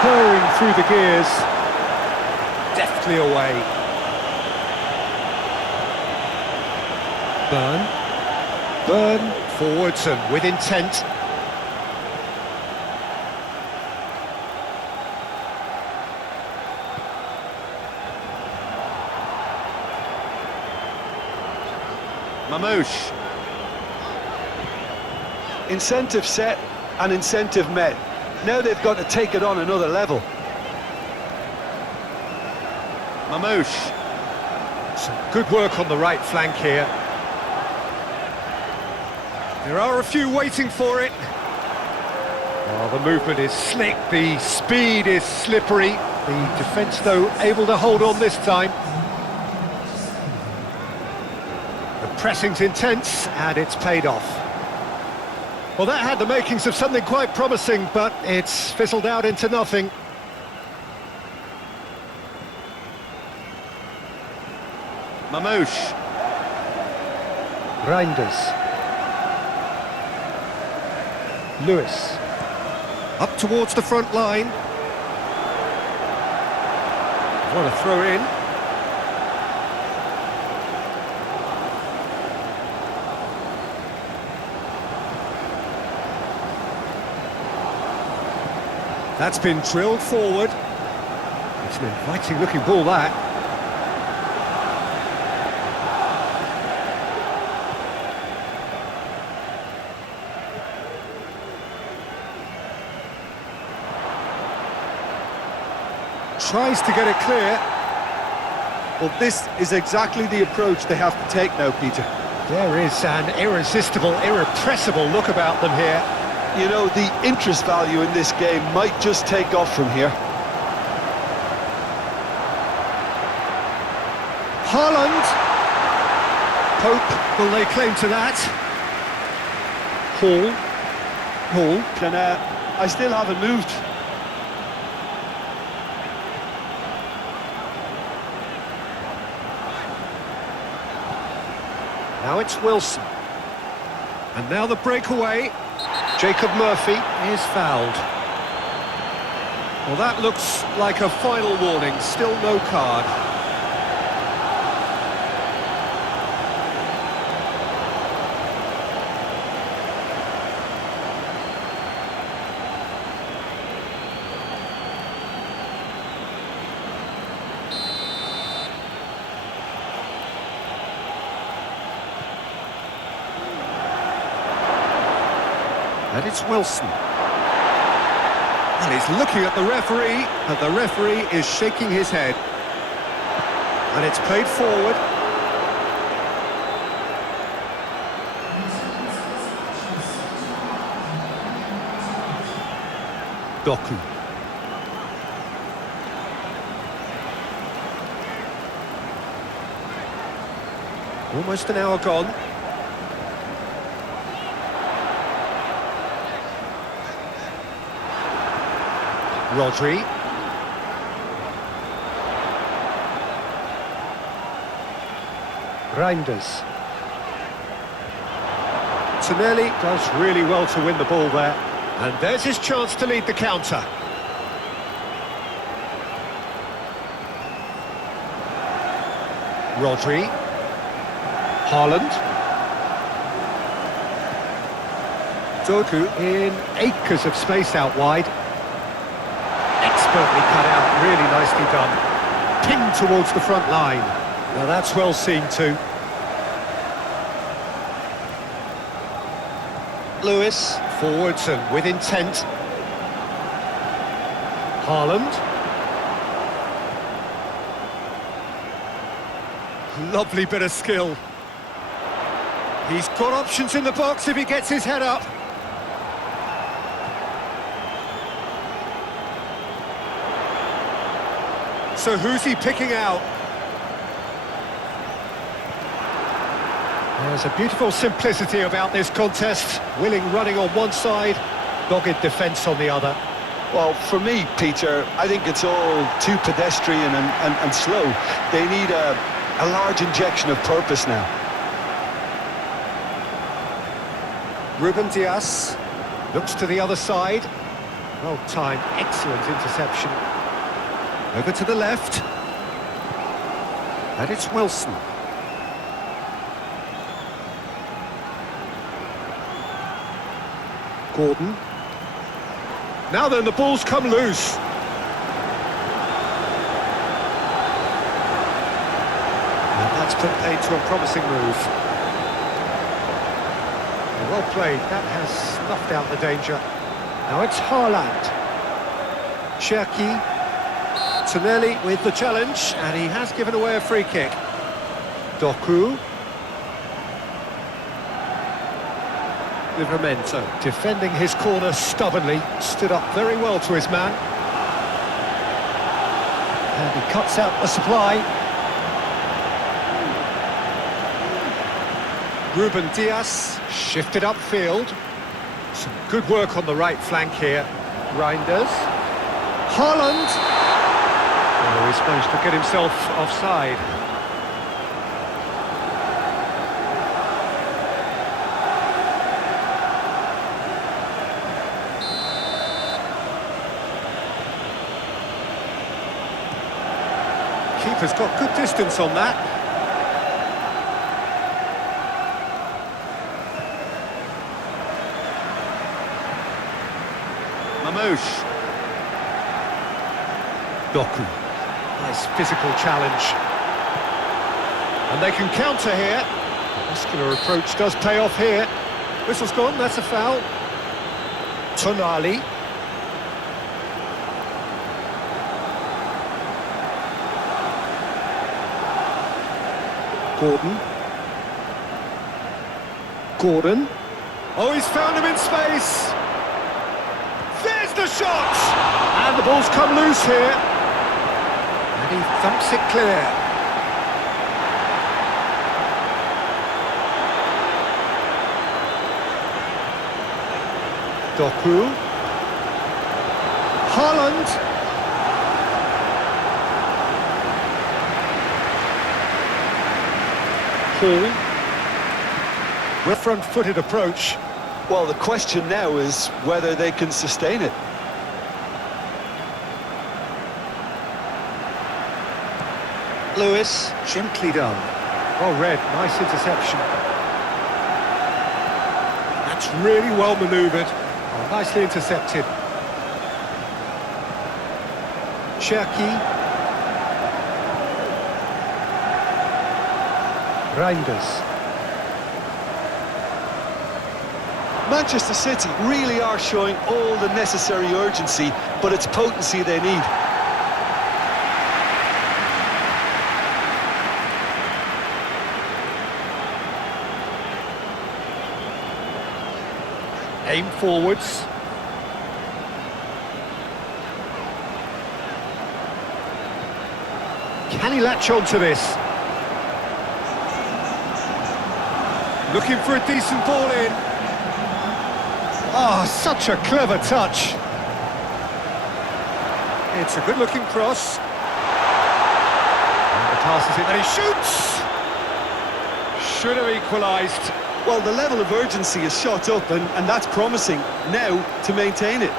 Purring through the gears, deftly away. Burn forwards and with intent. Mamouche. Incentive set and incentive met. Now they've got to take it on another level. Mamouche. Some good work on the right flank here. There are a few waiting for it. Oh, the movement is slick, the speed is slippery. The defence, though, able to hold on this time. The pressing's intense, and it's paid off. Well, that had the makings of something quite promising, but it's fizzled out into nothing. Mamouche. Reinders. Lewis. Up towards the front line. What a throw in. That's been drilled forward. It's an inviting looking ball, that. Tries to get it clear. Well, this is exactly the approach they have to take now, Peter. There is an irresistible, irrepressible look about them here. You know, the interest value in this game might just take off from here. Haaland. Pope, will they claim to that? Hall. I still haven't moved. Now it's Wilson. And now the breakaway. Jacob Murphy is fouled. Well, that looks like a final warning. Still no card. And it's Wilson. And he's looking at the referee, and the referee is shaking his head. And it's played forward. Doku. Almost an hour gone. Rodri. Reinders. Tonelli does really well to win the ball there. And there's his chance to lead the counter. Rodri. Haaland. Doku in acres of space out wide. Expertly cut out, really nicely done. Pinned towards the front line. Now that's well seen too. Lewis, forwards and with intent. Haaland. Lovely bit of skill. He's got options in the box if he gets his head up. So who's he picking out? There's a beautiful simplicity about this contest. Willing running on one side, dogged defence on the other. Well, for me, Peter, I think it's all too pedestrian and slow. They need a large injection of purpose now. Ruben Dias looks to the other side. Well timed, excellent interception. Over to the left. And it's Wilson. Gordon. Now then, the ball's come loose. And that's put paid to a promising move. Well played, that has snuffed out the danger. Now it's Haaland. Cherki. Tonelli with the challenge, and he has given away a free kick. Doku. Livramento defending his corner stubbornly, stood up very well to his man. And he cuts out the supply. Ruben Dias shifted upfield. Some good work on the right flank here. Reinders. Haaland. Oh, he's managed to get himself offside. Keeper's got good distance on that. Mamouche. Doku. Nice physical challenge. And they can counter here. The muscular approach does pay off here. Whistle's gone, that's a foul. Tonali. Gordon. Oh, he's found him in space. There's the shot! And the ball's come loose here. And he thumps it clear. Doku. Haaland. Hall. With front-footed approach. Well, the question now is whether they can sustain it. Lewis, gently done. Well read, nice interception. That's really well manoeuvred. Oh, nicely intercepted. Cherki. Reinders. Manchester City really are showing all the necessary urgency, but it's potency they need. Aim forwards. Can he latch on to this? Looking for a decent ball in. Oh, such a clever touch. It's a good-looking cross. And the pass is in, and he shoots! Should have equalised. Well, the level of urgency is shot up, and that's promising. Now, to maintain it.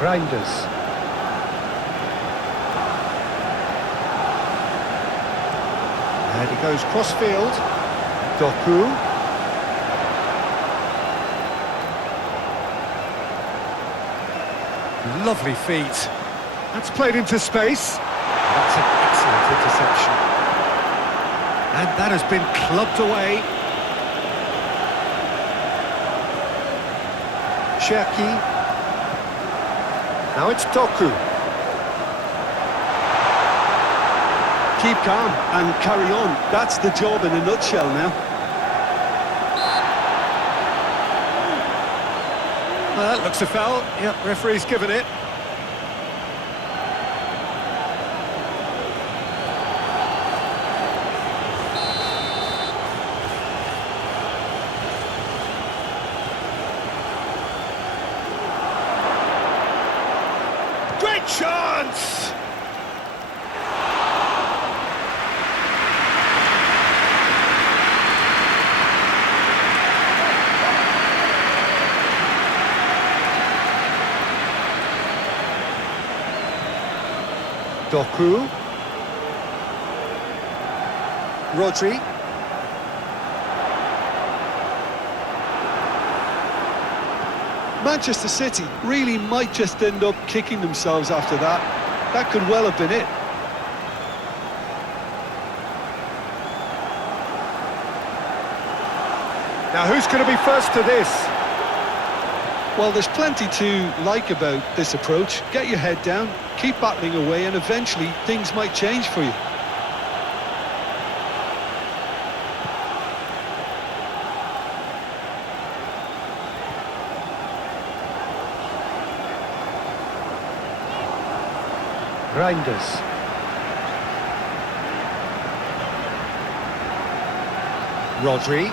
Reinders. And he goes cross-field. Doku. Lovely feet. That's played into space. That's an excellent interception. And that has been clubbed away. Cherki. Now it's Doku. Keep calm and carry on. That's the job in a nutshell now. Well, that looks a foul. Yep, referee's given it. Great chance! Doku. Rodri. Manchester City really might just end up kicking themselves after that. That could well have been it. Now who's going to be first to this? Well, there's plenty to like about this approach. Get your head down, keep battling away, and eventually things might change for you. Reinders. Rodri.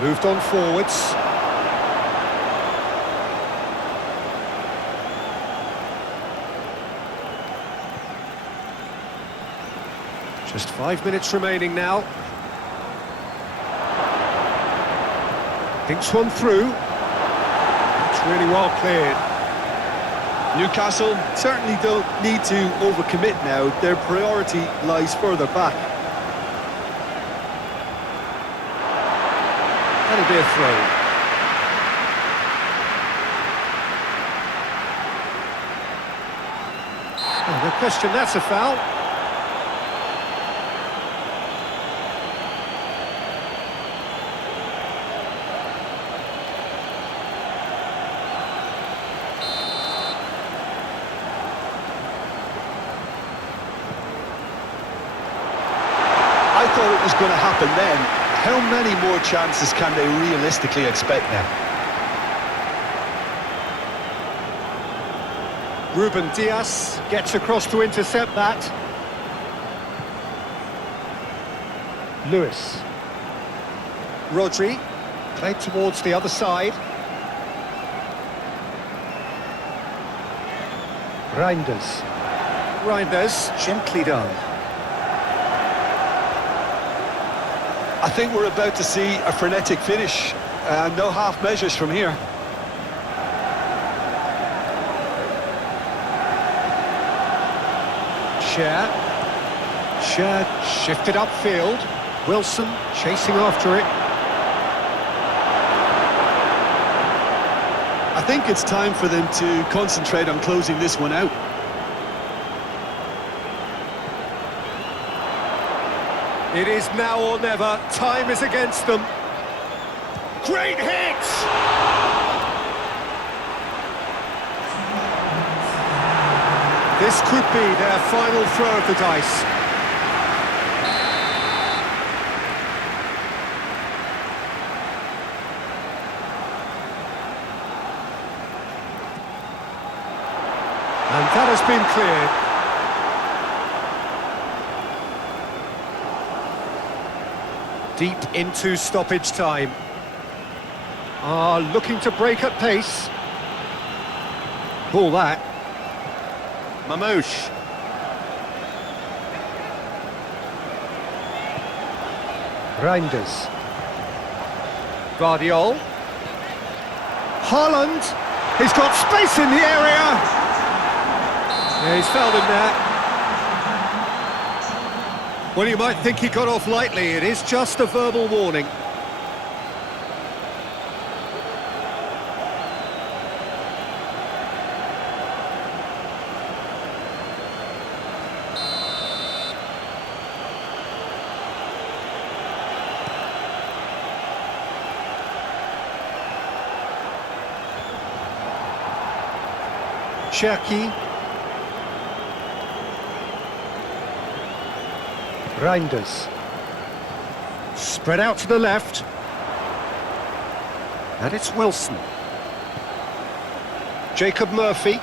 Moved on forwards. Just 5 minutes remaining now. Thinks one through. It's really well cleared. Newcastle certainly don't need to overcommit now. Their priority lies further back. That'll be a throw. Oh, no question, that's a foul. I thought it was going to happen then. How many more chances can they realistically expect now? Ruben Dias gets across to intercept that. Lewis. Rodri, played towards the other side. Reinders. Reinders, gently done. I think we're about to see a frenetic finish. No half measures from here. Sher shifted upfield. Wilson chasing after it. I think it's time for them to concentrate on closing this one out. It is now or never. Time is against them. Great hit! This could be their final throw of the dice. And that has been cleared. Deep into stoppage time. Looking to break at pace. Ball that. Mamouche. Reinders. Guardiol. Haaland. He's got space in the area. Yeah, he's fouled him there. Well, you might think he got off lightly. It is just a verbal warning. Cherki. Reinders. Spread out to the left. And it's Wilson. Jacob Murphy.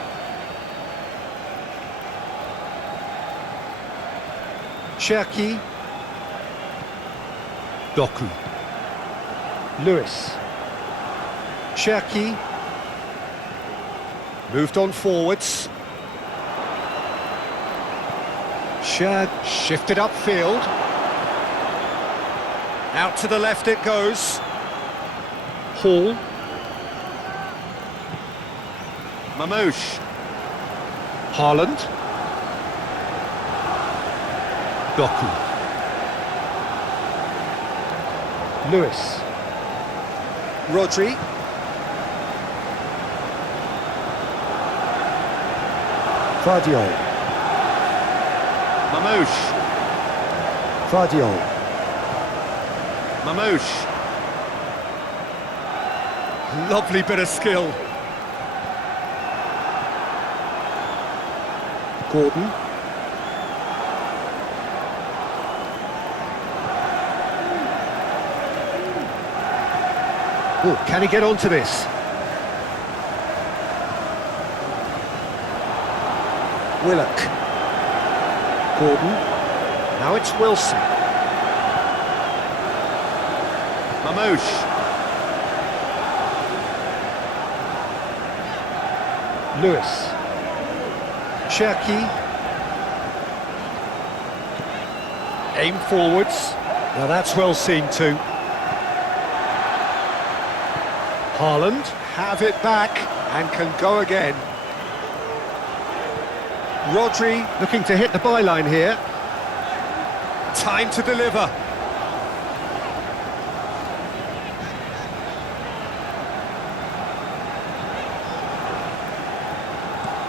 Cherki. Doku. Lewis. Cherki. Moved on forwards. Shad shifted upfield. Out to the left it goes. Hall. Mamouche. Haaland. Doku. Lewis. Rodri. Guardiol. Mamouche. Guardiol. Mamouche. Lovely bit of skill. Gordon. Oh, can he get onto this? Willock. Gordon. Now it's Wilson. Mamouche. Lewis. Cherky. Aim forwards. Now that's well seen too. Haaland have it back and can go again. Rodri looking to hit the byline here. Time to deliver.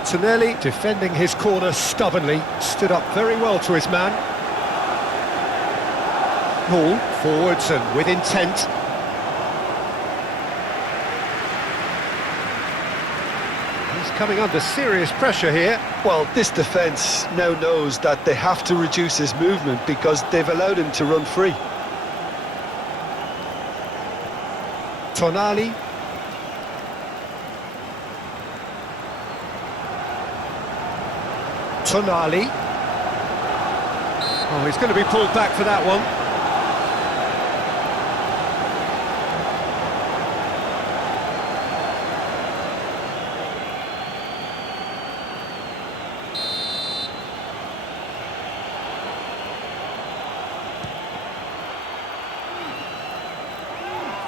Tonelli defending his corner stubbornly, stood up very well to his man. Hall forwards and with intent. He's coming under serious pressure here. Well, this defence now knows that they have to reduce his movement because they've allowed him to run free. Tonali. Tonali. Oh, he's going to be pulled back for that one.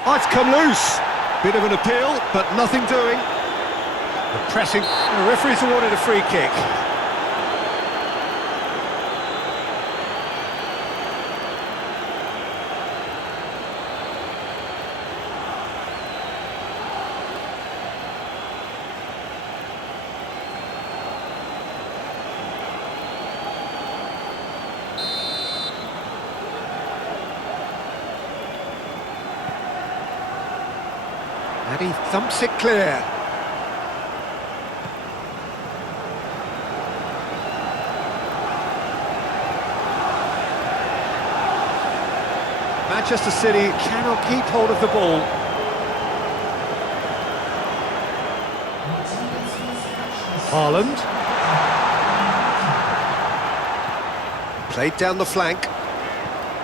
Oh, it's come loose. Bit of an appeal, but nothing doing. The pressing. The referee's awarded a free kick. And he thumps it clear. Manchester City cannot keep hold of the ball. Haaland. Played down the flank.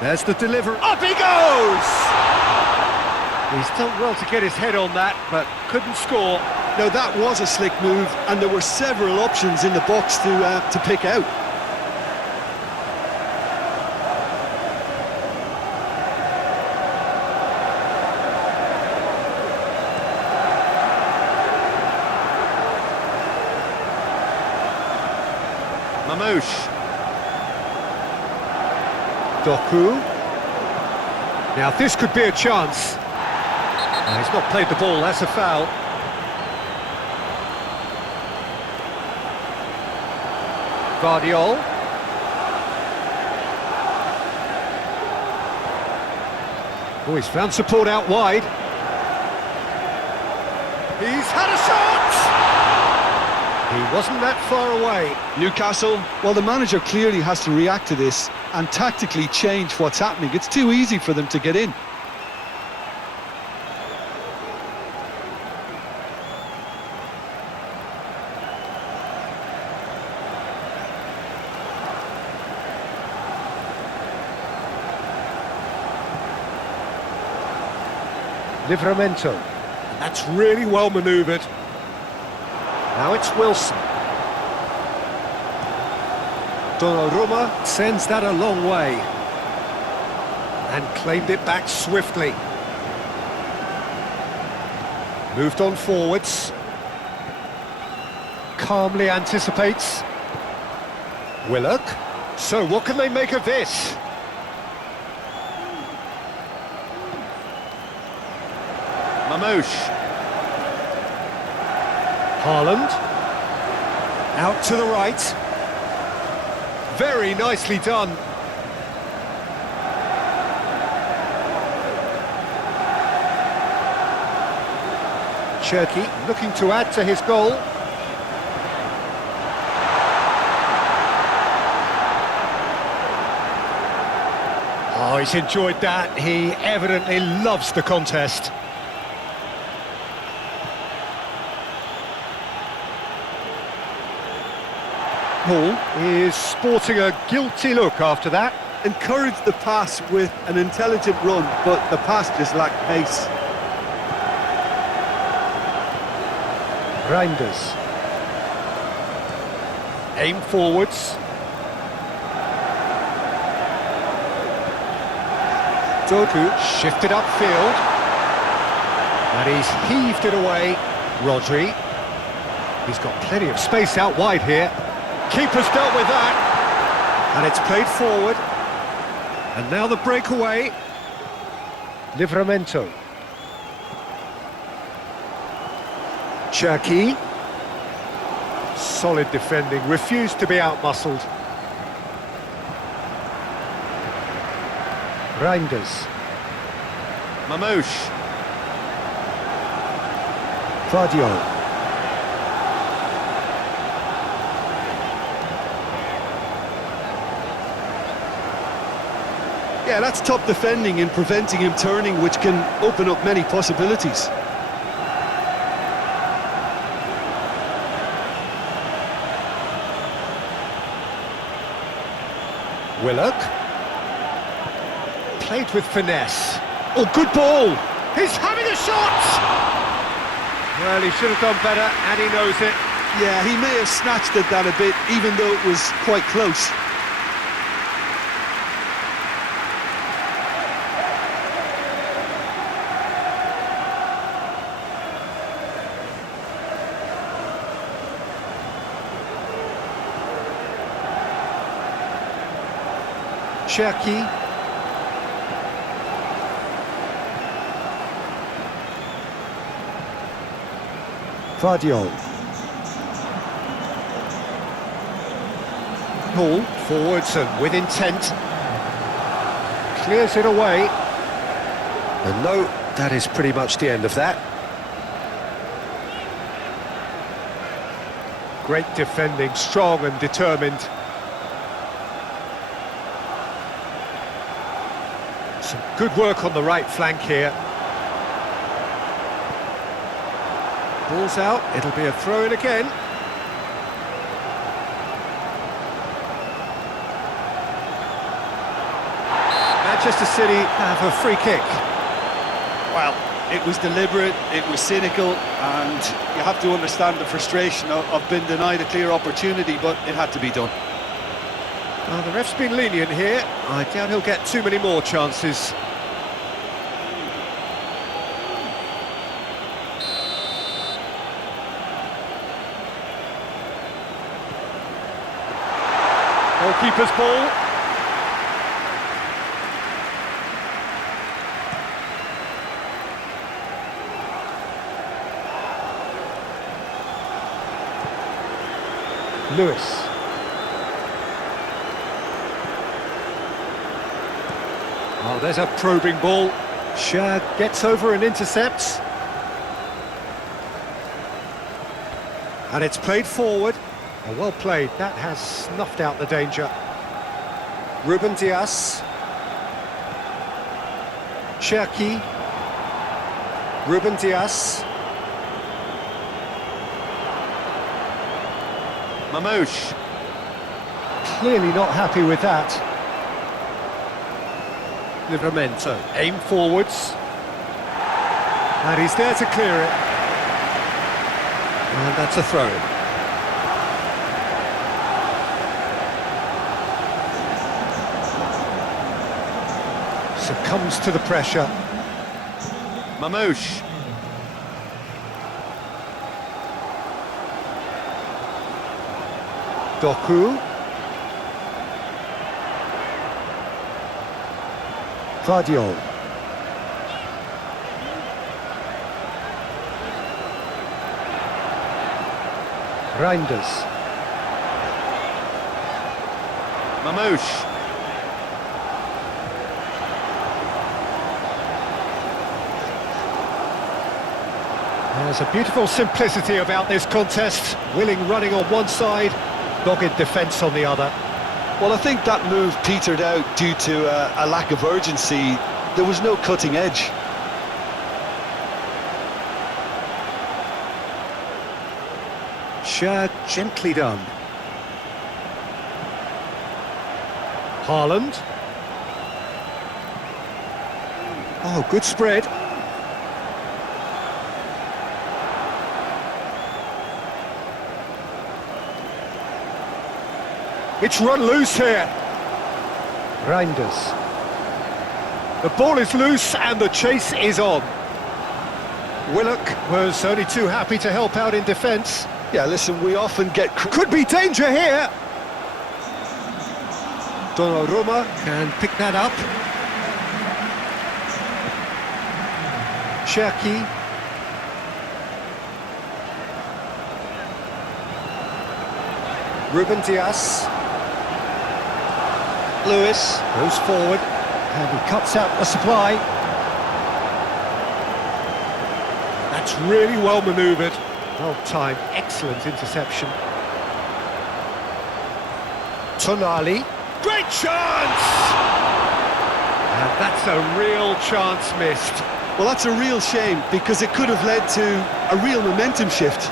There's the delivery. Up he goes! He's done well to get his head on that, but couldn't score. Now that was a slick move, and there were several options in the box to pick out. Mamouche. Doku. Now this could be a chance. He's not played the ball, that's a foul. Guardiol. Oh, he's found support out wide. He's had a shot! He wasn't that far away. Newcastle, well, the manager clearly has to react to this and tactically change what's happening. It's too easy for them to get in. Livramento. That's really well manoeuvred. Now it's Wilson. Donnarumma sends that a long way. And claimed it back swiftly. Moved on forwards. Calmly anticipates. Willock. So what can they make of this? Mamouche. Haaland. Out to the right. Very nicely done. Cherky looking to add to his goal. Oh, he's enjoyed that. He evidently loves the contest. Paul is sporting a guilty look after that. Encouraged the pass with an intelligent run, but the pass just lacked pace. Reinders. Aim forwards. Doku shifted upfield. And he's heaved it away. Rodri. He's got plenty of space out wide here. Keeper's dealt with that. And it's played forward. And now the breakaway. Livramento. Cherky. Solid defending, refused to be outmuscled. Reinders. Mamouche. Vardio. Yeah, that's top defending and preventing him turning, which can open up many possibilities. Willock. Played with finesse. Oh, good ball! He's having a shot! Well, he should have done better, and he knows it. Yeah, he may have snatched at that a bit, even though it was quite close. Cherky. Vardio. Paul forwards and with intent. Clears it away. And no, that is pretty much the end of that. Great defending, strong and determined. Some good work on the right flank here. Ball's out, it'll be a throw-in again. Manchester City have a free kick. Well, it was deliberate, it was cynical, and you have to understand the frustration of being denied a clear opportunity, but it had to be done. Well, the ref's been lenient here. I doubt he'll get too many more chances. Goalkeeper's ball. Lewis. Oh, there's a probing ball. Shad gets over and intercepts. And it's played forward. Oh, well played. That has snuffed out the danger. Ruben Dias. Cherky. Ruben Dias. Mamouche. Clearly not happy with that. Livramento. Aim forwards. And he's there to clear it. And that's a throw. Succumbs to the pressure. Mamouche. Doku. Vardio. Reinders. Mamouche. There's a beautiful simplicity about this contest. Willing running on one side, dogged defence on the other. Well, I think that move petered out due to a lack of urgency. There was no cutting edge. Gently done. Haaland. Oh, good spread. It's run loose here. Reinders. The ball is loose and the chase is on. Willock was only too happy to help out in defence. Yeah, listen, we often get... Could be danger here. Donnarumma can pick that up. Cherki. Ruben Dias. Lewis goes forward and he cuts out the supply. That's really well manoeuvred. Well timed, excellent interception. Tonali. Great chance! And that's a real chance missed. Well, that's a real shame, because it could have led to a real momentum shift.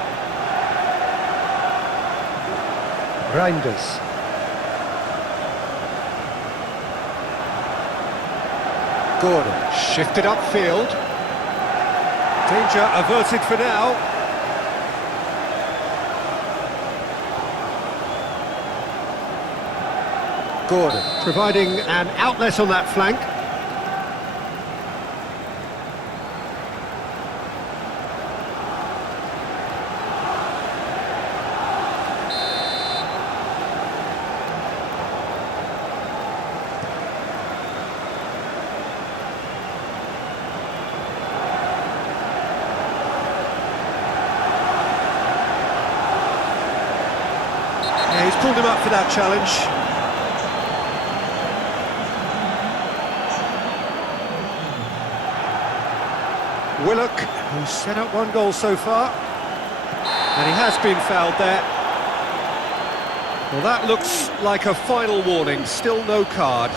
Reinders. Gordon shifted upfield. Danger averted for now. Gordon providing an outlet on that flank. Yeah, he's pulled him up for that challenge. Willock, who's set up one goal so far, and he has been fouled there. Well, that looks like a final warning, still no card.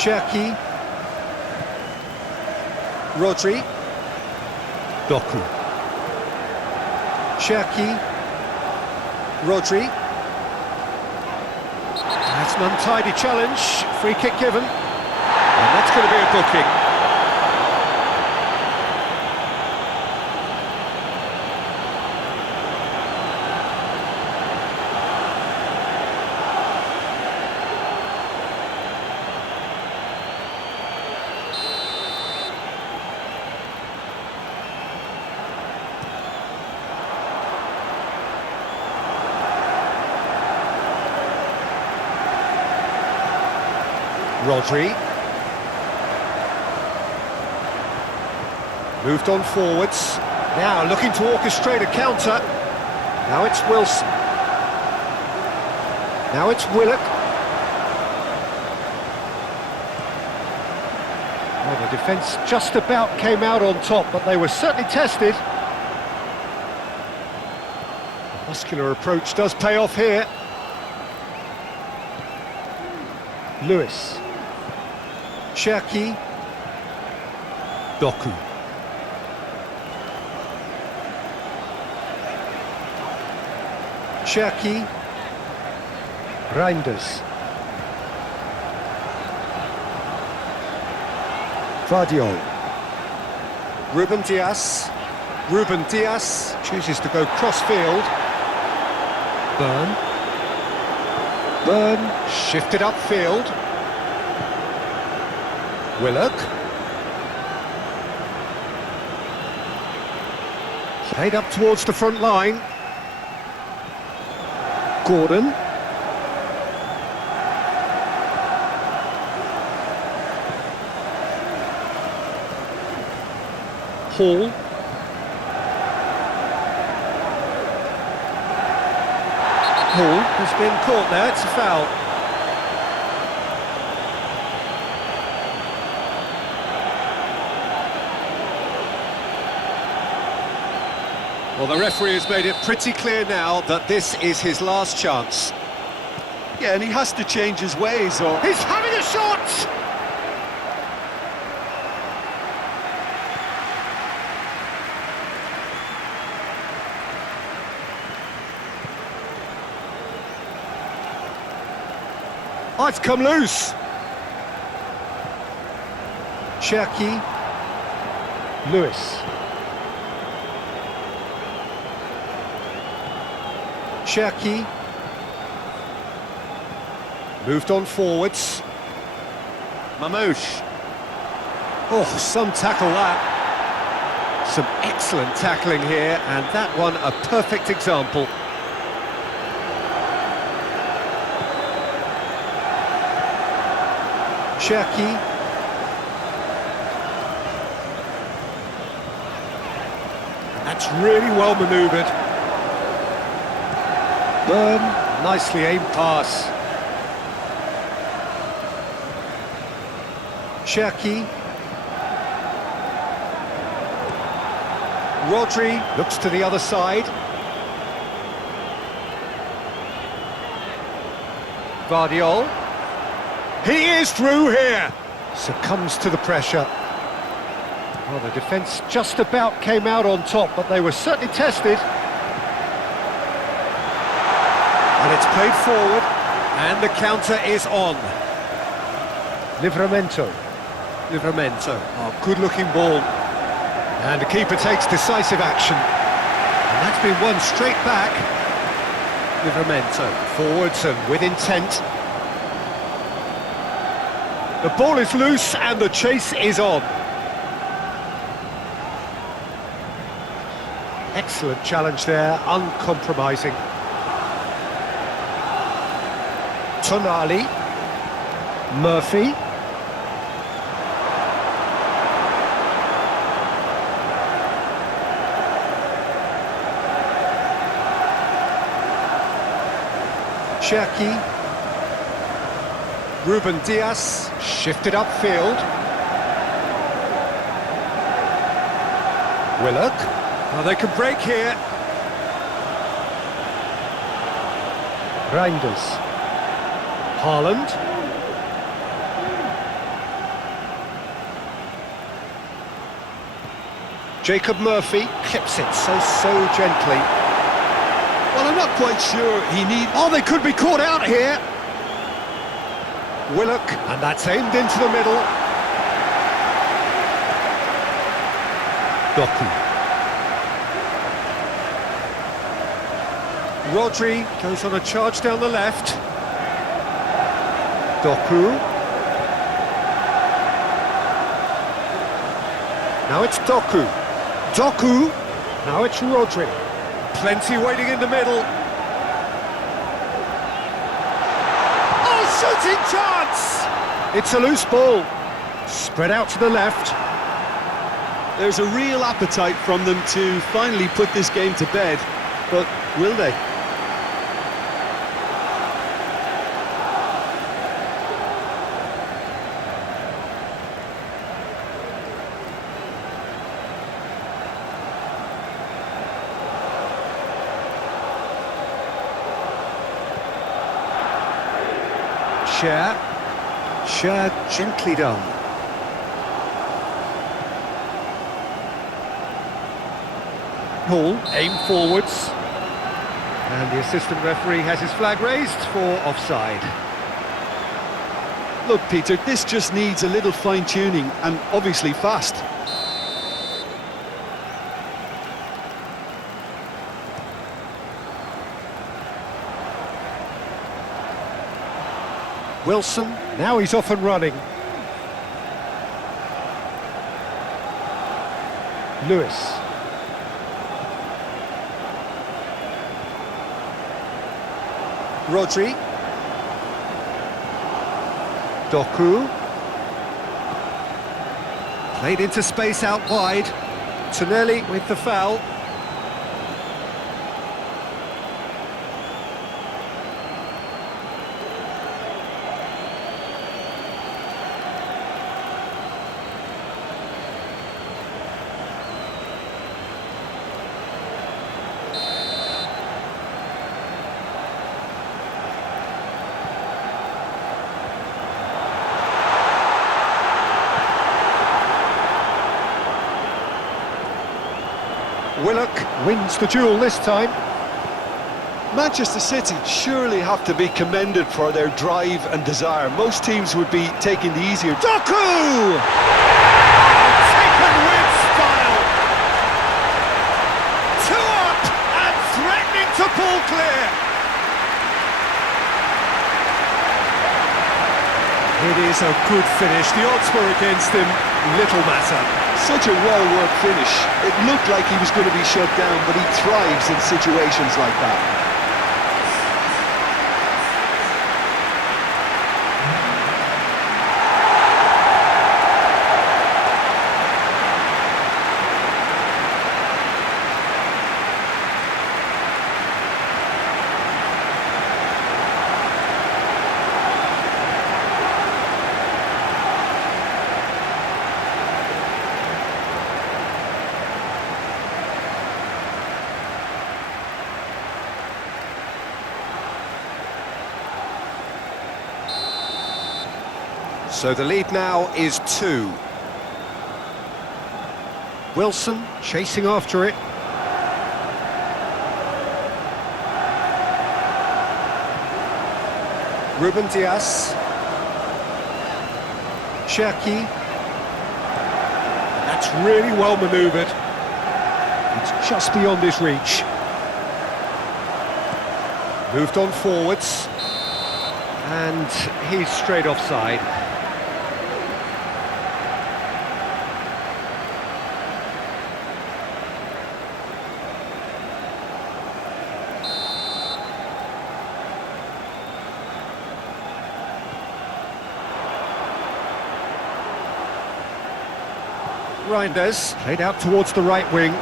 Cherki. Rodri. Doku. Cherki. Rodri. That's an untidy challenge. Free kick given. And that's going to be a booking. Rodri. Moved on forwards. Now looking to orchestrate a counter. Now it's Wilson. Now it's Willock. Well, the defence just about came out on top, but they were certainly tested. The muscular approach does pay off here. Lewis. Cherki. Doku. Cherki. Reinders. Vardiol. Ruben Dias. Ruben Dias chooses to go cross-field. Burn shifted upfield. Willock. Played up towards the front line. Gordon. Hall. Hall has been caught there, it's a foul. Well, the referee has made it pretty clear now that this is his last chance. Yeah, and he has to change his ways, or... He's having a shot! Oh, it's come loose. Cherki. Lewis. Cherki. Moved on forwards. Mamouche. Oh, some tackle that. Some excellent tackling here, and that one a perfect example. Cherki. That's really well manoeuvred. Burn, nicely aimed pass. Cherki. Rodri looks to the other side. Guardiol. He is through here! Succumbs to the pressure. Well, the defence just about came out on top, but they were certainly tested. And it's played forward, and the counter is on. Livramento. Oh, good-looking ball. And the keeper takes decisive action. And that's been won straight back. Livramento, forwards and with intent. The ball is loose and the chase is on. Excellent challenge there, uncompromising. Tonali. Murphy. Cherki. Ruben Dias shifted upfield. Willock. Well, they can break here. Reinders. Haaland. Jacob Murphy clips it so gently. Well, I'm not quite sure he needs... Oh, they could be caught out here. Willock, and that's aimed into the middle. Doku. Rodri goes on a charge down the left. Doku. Now it's Doku. Doku. Now it's Rodri. Plenty waiting in the middle. Shooting chance! It's a loose ball. Spread out to the left. There's a real appetite from them to finally put this game to bed, but will they? Share gently done. Hall, aim forwards. And the assistant referee has his flag raised for offside. Look, Peter, this just needs a little fine-tuning, and obviously fast. Wilson, now he's off and running. Lewis. Rodri. Doku. Played into space out wide. Tonelli with the foul. Willock wins the duel this time. Manchester City surely have to be commended for their drive and desire. Most teams would be taking the easier... Doku! Taken with style! Two up and threatening to pull clear! It is a good finish. The odds were against him. Little matter. Such a well-worked finish. It looked like he was going to be shut down, but he thrives in situations like that. So the lead now is 2. Wilson chasing after it. Ruben Dias. Cherki. That's really well manoeuvred. It's just beyond his reach. Moved on forwards. And he's straight offside. Reinders, played out towards the right wing.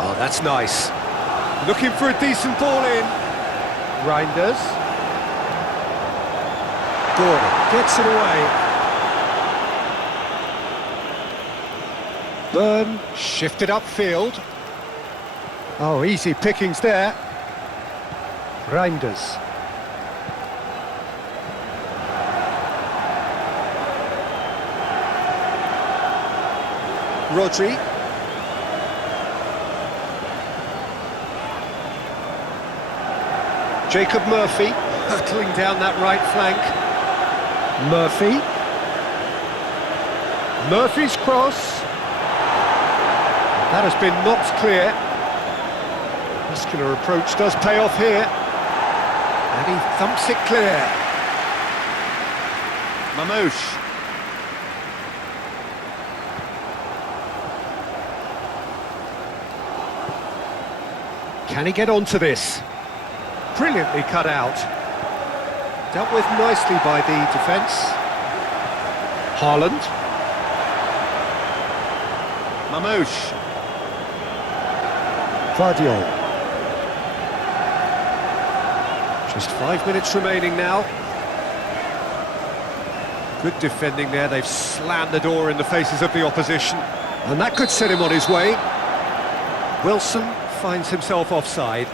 Oh, that's nice. Looking for a decent ball in. Reinders. Gordon gets it away. Byrne shifted upfield. Oh, easy pickings there. Reinders. Rodri. Jacob Murphy hurtling down that right flank. Murphy. Murphy's cross. That has been knocked clear. Muscular approach does pay off here. And he thumps it clear. Mamouche. Can he get onto this? Brilliantly cut out. Dealt with nicely by the defence. Haaland. Mamouche. Vardiol. Just 5 minutes remaining now. Good defending there. They've slammed the door in the faces of the opposition. And that could set him on his way. Wilson finds himself offside.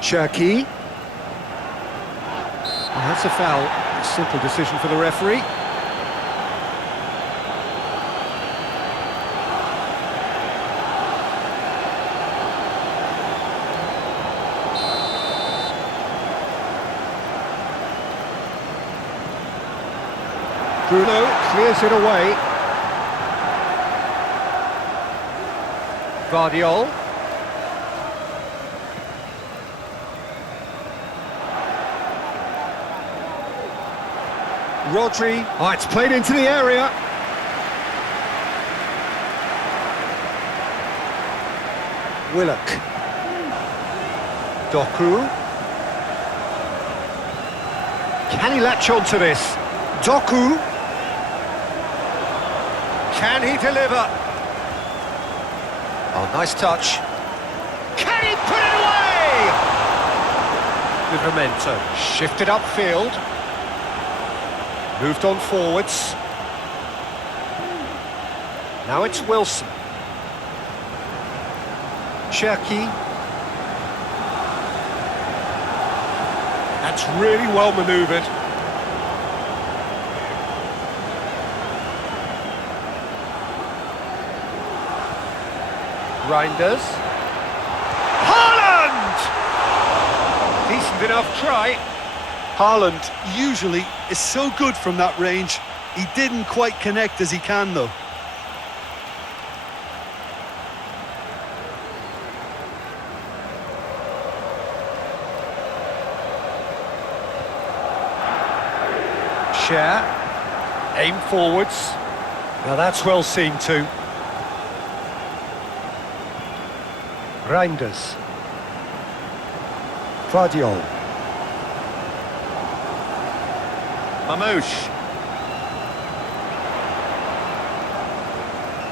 Cherki. Oh, that's a foul. A simple decision for the referee. Bruno clears it away. Vardiol. Rodri. Oh, it's played into the area. Willock. Doku. Can he latch on to this? Doku. Can he deliver? Oh, nice touch. Can he put it away? Livramento shifted upfield. Moved on forwards. Now it's Wilson. Cherki. That's really well manoeuvred. Reinders. Haaland! Decent enough try. Haaland usually is so good from that range. He didn't quite connect as he can though. Share. Aim forwards. Now that's well seen too. Reinders. Vardiol. Mamouche.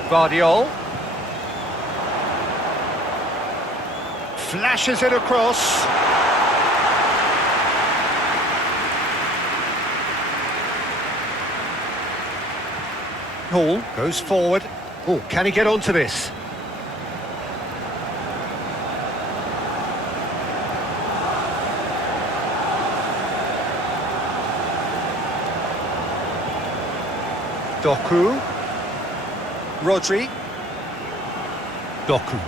Vardiol. Flashes it across. Hall goes forward. Oh, can he get onto this? Doku. Rodri. Doku.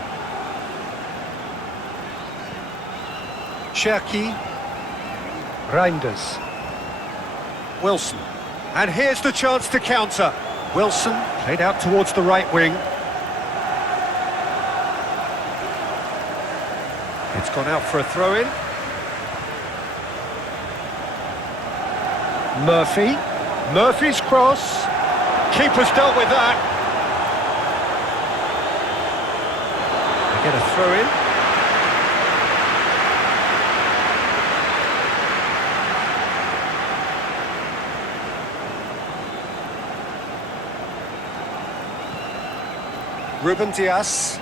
Cherki. Reinders. Wilson. And here's the chance to counter. Wilson played out towards the right wing. It's gone out for a throw-in. Murphy. Murphy's cross. Keeper's dealt with that. They get a throw-in. Ruben Dias.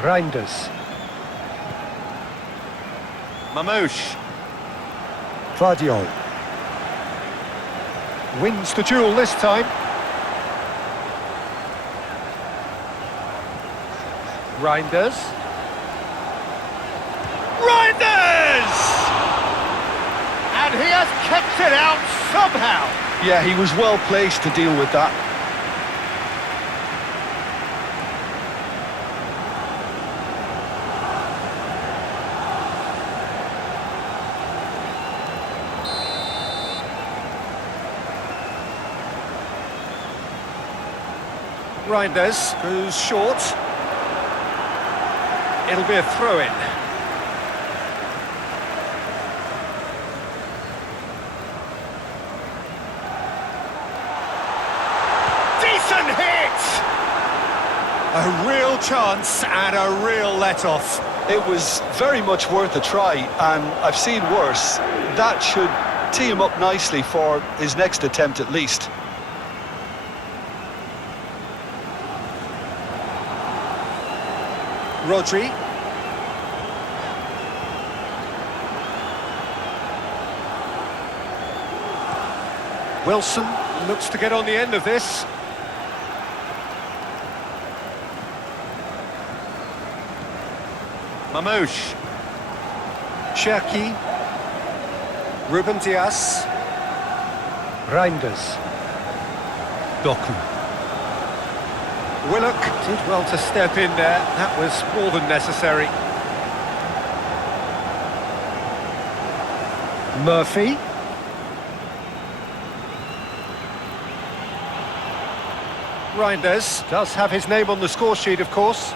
Reinders. Mamouche. Vardiol. Wins the duel this time. Reinders. Reinders! And he has kept it out somehow. Yeah, he was well placed to deal with that. Reinders goes short. It'll be a throw-in. Decent hit! A real chance and a real let-off. It was very much worth a try, and I've seen worse. That should tee him up nicely for his next attempt at least. Rodri. Wilson looks to get on the end of this. Mamouche. Cherki. Ruben Dias. Reinders. Doku. Willock did well to step in there. That was more than necessary. Murphy. Reinders does have his name on the score sheet, of course.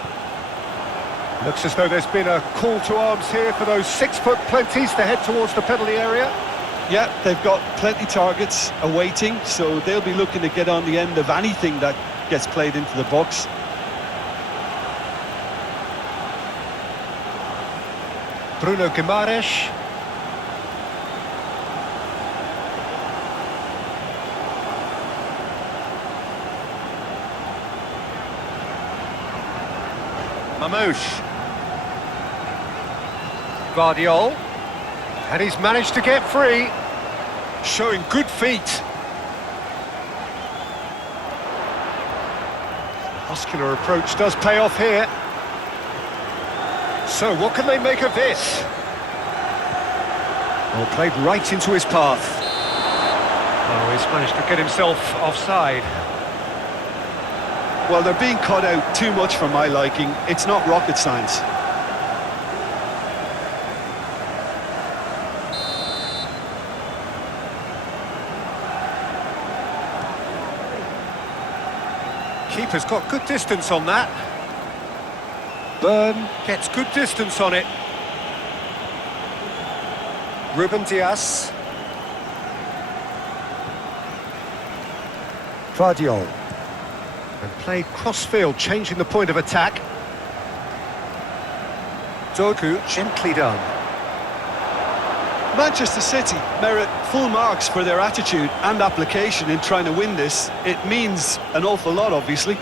Looks as though there's been a call to arms here for those 6 foot plenties to head towards the penalty area. Yeah, they've got plenty targets awaiting, so they'll be looking to get on the end of anything that gets played into the box. Bruno Guimaraes. Mamouche. Guardiola. And he's managed to get free. Showing good feet. Muscular approach does pay off here. So what can they make of this? Well, played right into his path. Oh, he's managed to get himself offside. Well, they're being cut out too much for my liking. It's not rocket science. Keeper's got good distance on that. Byrne gets good distance on it. Ruben Dias. Guardiola. And played cross-field, changing the point of attack. Doku, gently done. Manchester City merit full marks for their attitude and application in trying to win this. It means an awful lot, obviously.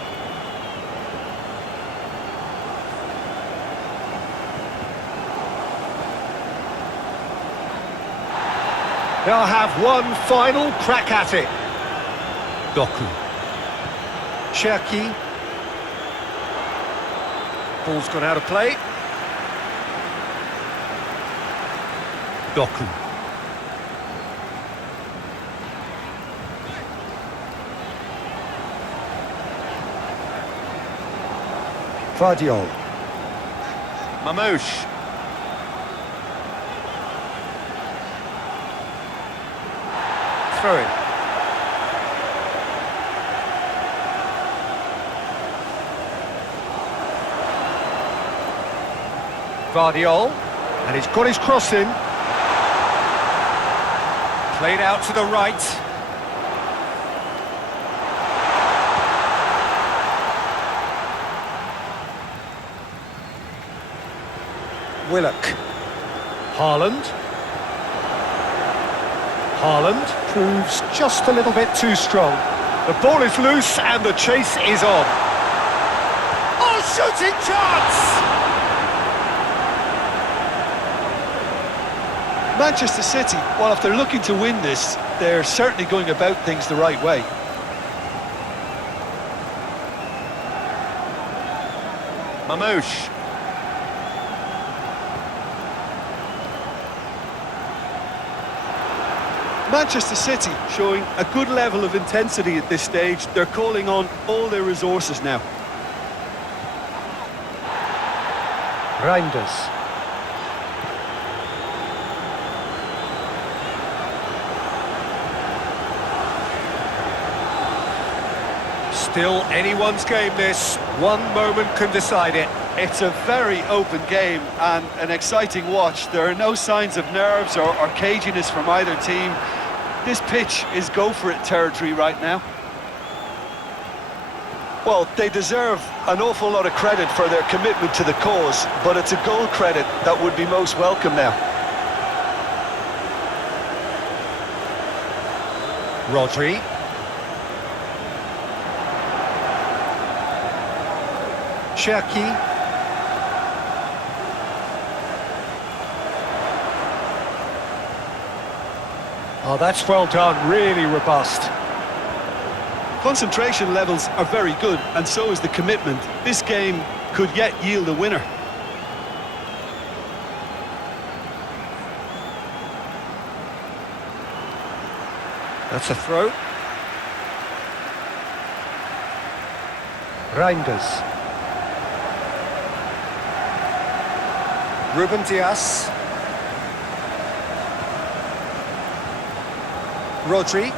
They'll have one final crack at it. Doku. Cherki. Ball's gone out of play. Doku. Guardiola. Mamouche. Throw in. Guardiola. And he's got his cross in. Played out to the right. Willock. Haaland. Haaland proves just a little bit too strong. The ball is loose and the chase is on. Oh, shooting chance! Manchester City, well, if they're looking to win this, they're certainly going about things the right way. Mamouche. Manchester City showing a good level of intensity at this stage. They're calling on all their resources now. Reinders. Still anyone's game this. One moment can decide it. It's a very open game and an exciting watch. There are no signs of nerves or caginess from either team. This pitch is go-for-it territory right now. Well, they deserve an awful lot of credit for their commitment to the cause, but it's a goal credit that would be most welcome now. Rodri. Cherki. Oh, that's well done, really robust. Concentration levels are very good, and so is the commitment. This game could yet yield a winner. That's a throw. Reinders. Ruben Dias. Rodri.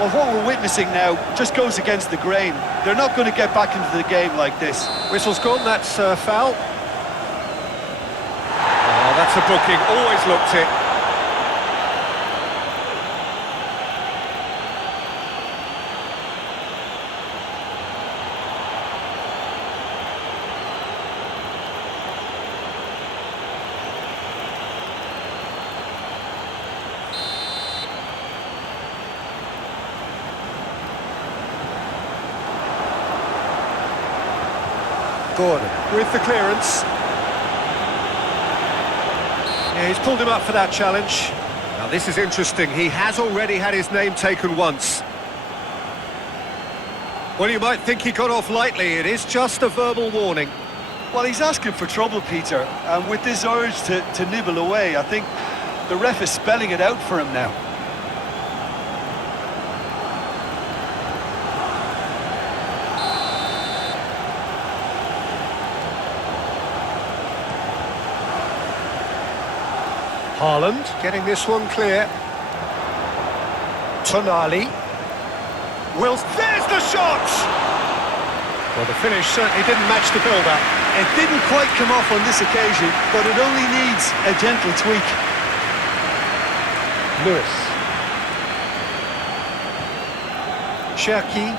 Well, what we're witnessing now just goes against the grain. They're not going to get back into the game like this. Whistle's gone, that's a foul. Oh, that's a booking, always looked it. Gordon with the clearance. Yeah, he's pulled him up for that challenge. Now this is interesting, he has already had his name taken once. Well, you might think he got off lightly, it is just a verbal warning. Well, he's asking for trouble, Peter, and with this urge to nibble away, I think the ref is spelling it out for him now. Haaland getting this one clear. Tonali. Wills, there's the shot! Well, the finish certainly didn't match the build-up. It didn't quite come off on this occasion, but it only needs a gentle tweak. Lewis. Cherky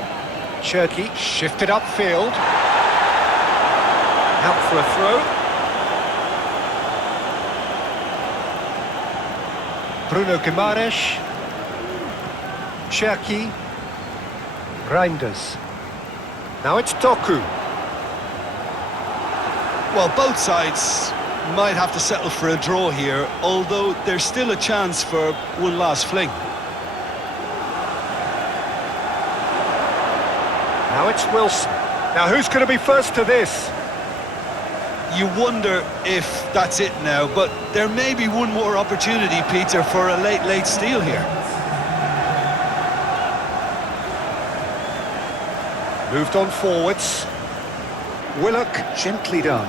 shifted upfield. Out for a throw. Bruno Guimaraes. Cherky. Reinders. Now it's Doku. Well, both sides might have to settle for a draw here, although there's still a chance for one last fling. Now it's Wilson. Now who's going to be first to this? You wonder if that's it now, but there may be one more opportunity, Peter, for a late steal here. Moved on forwards. Willock, gently done.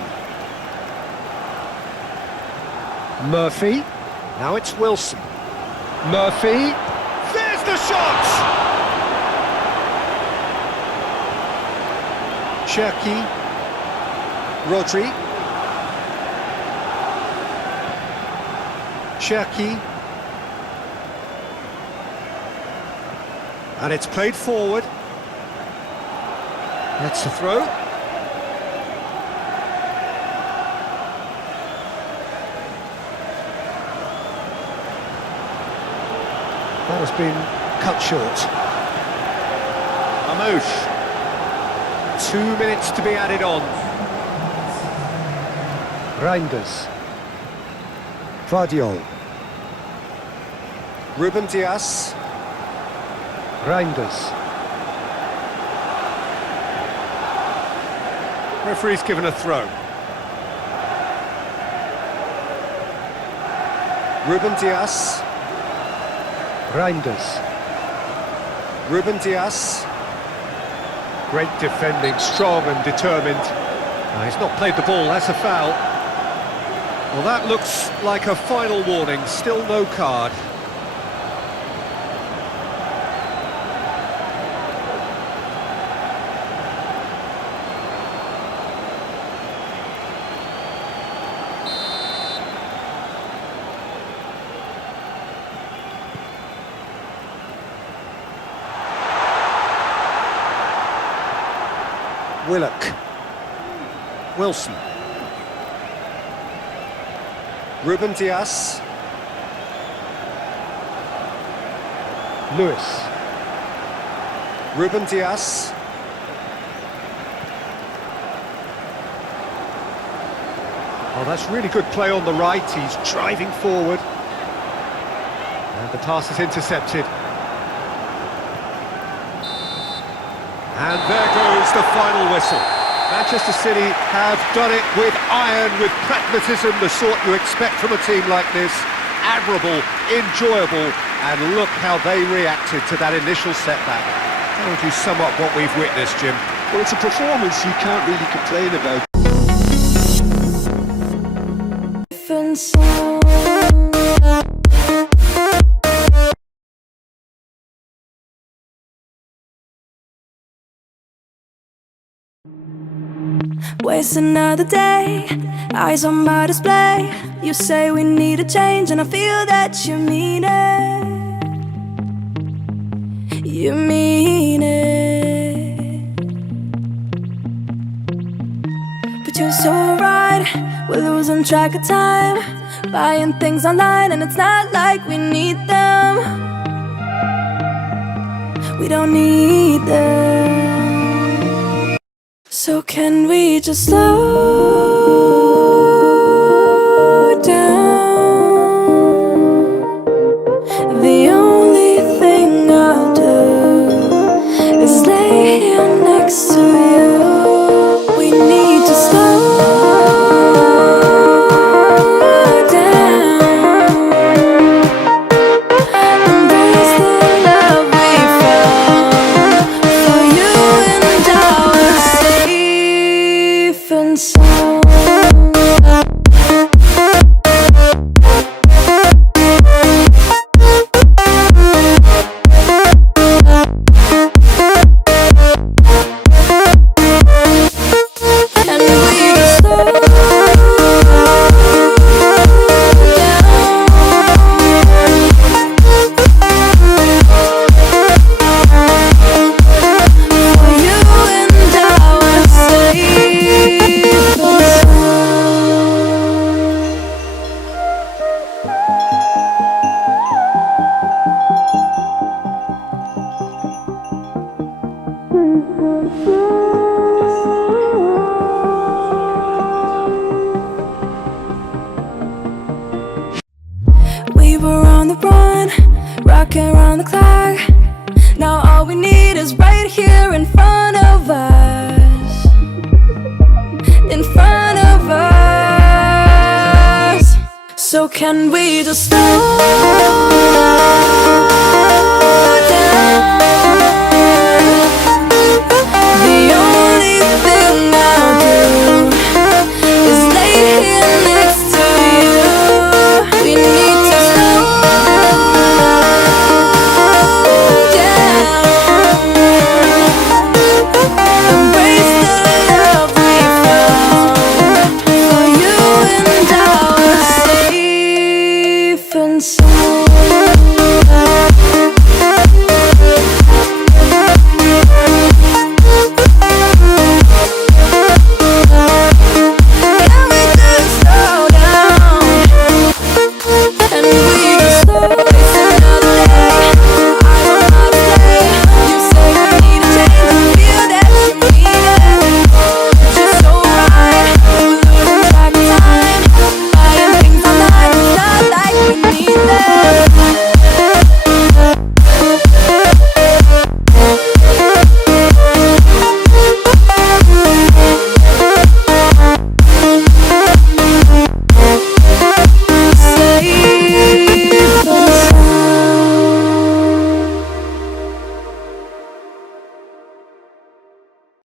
Murphy. Now it's Wilson. Murphy. There's the shot! Cherky. Rodri. Cherky. And it's played forward. That's a throw. That has been cut short. Mamouche. 2 minutes to be added on. Reinders. Vardiol. Ruben Dias. Reinders. Referee's given a throw. Ruben Dias. Reinders. Ruben Dias. Great defending, strong and determined. He's not played the ball, that's a foul. Well, that looks like a final warning, still no card. Willock. Wilson. Ruben Dias. Lewis. Ruben Dias. Oh, that's really good play on the right. He's driving forward. And the pass is intercepted. And there goes the final whistle. Manchester City have done it with iron, with pragmatism, the sort you expect from a team like this. Admirable, enjoyable, and look how they reacted to that initial setback. How would you sum up what we've witnessed, Jim? Well, it's a performance you can't really complain about. different song. Waste another day, eyes on my display. You say we need a change, and I feel that you mean it. You mean it. But you're so right, we're losing track of time, buying things online, and it's not like we need them. We don't need them. So can we just slow down? The only thing I'll do is lay here next to you. We need to slow down. Embrace the love we found. For you and I are safe and sound. We were on the run, rocking around the clock. Now all we need is right here in front of us. In front of us. So can we just slow down?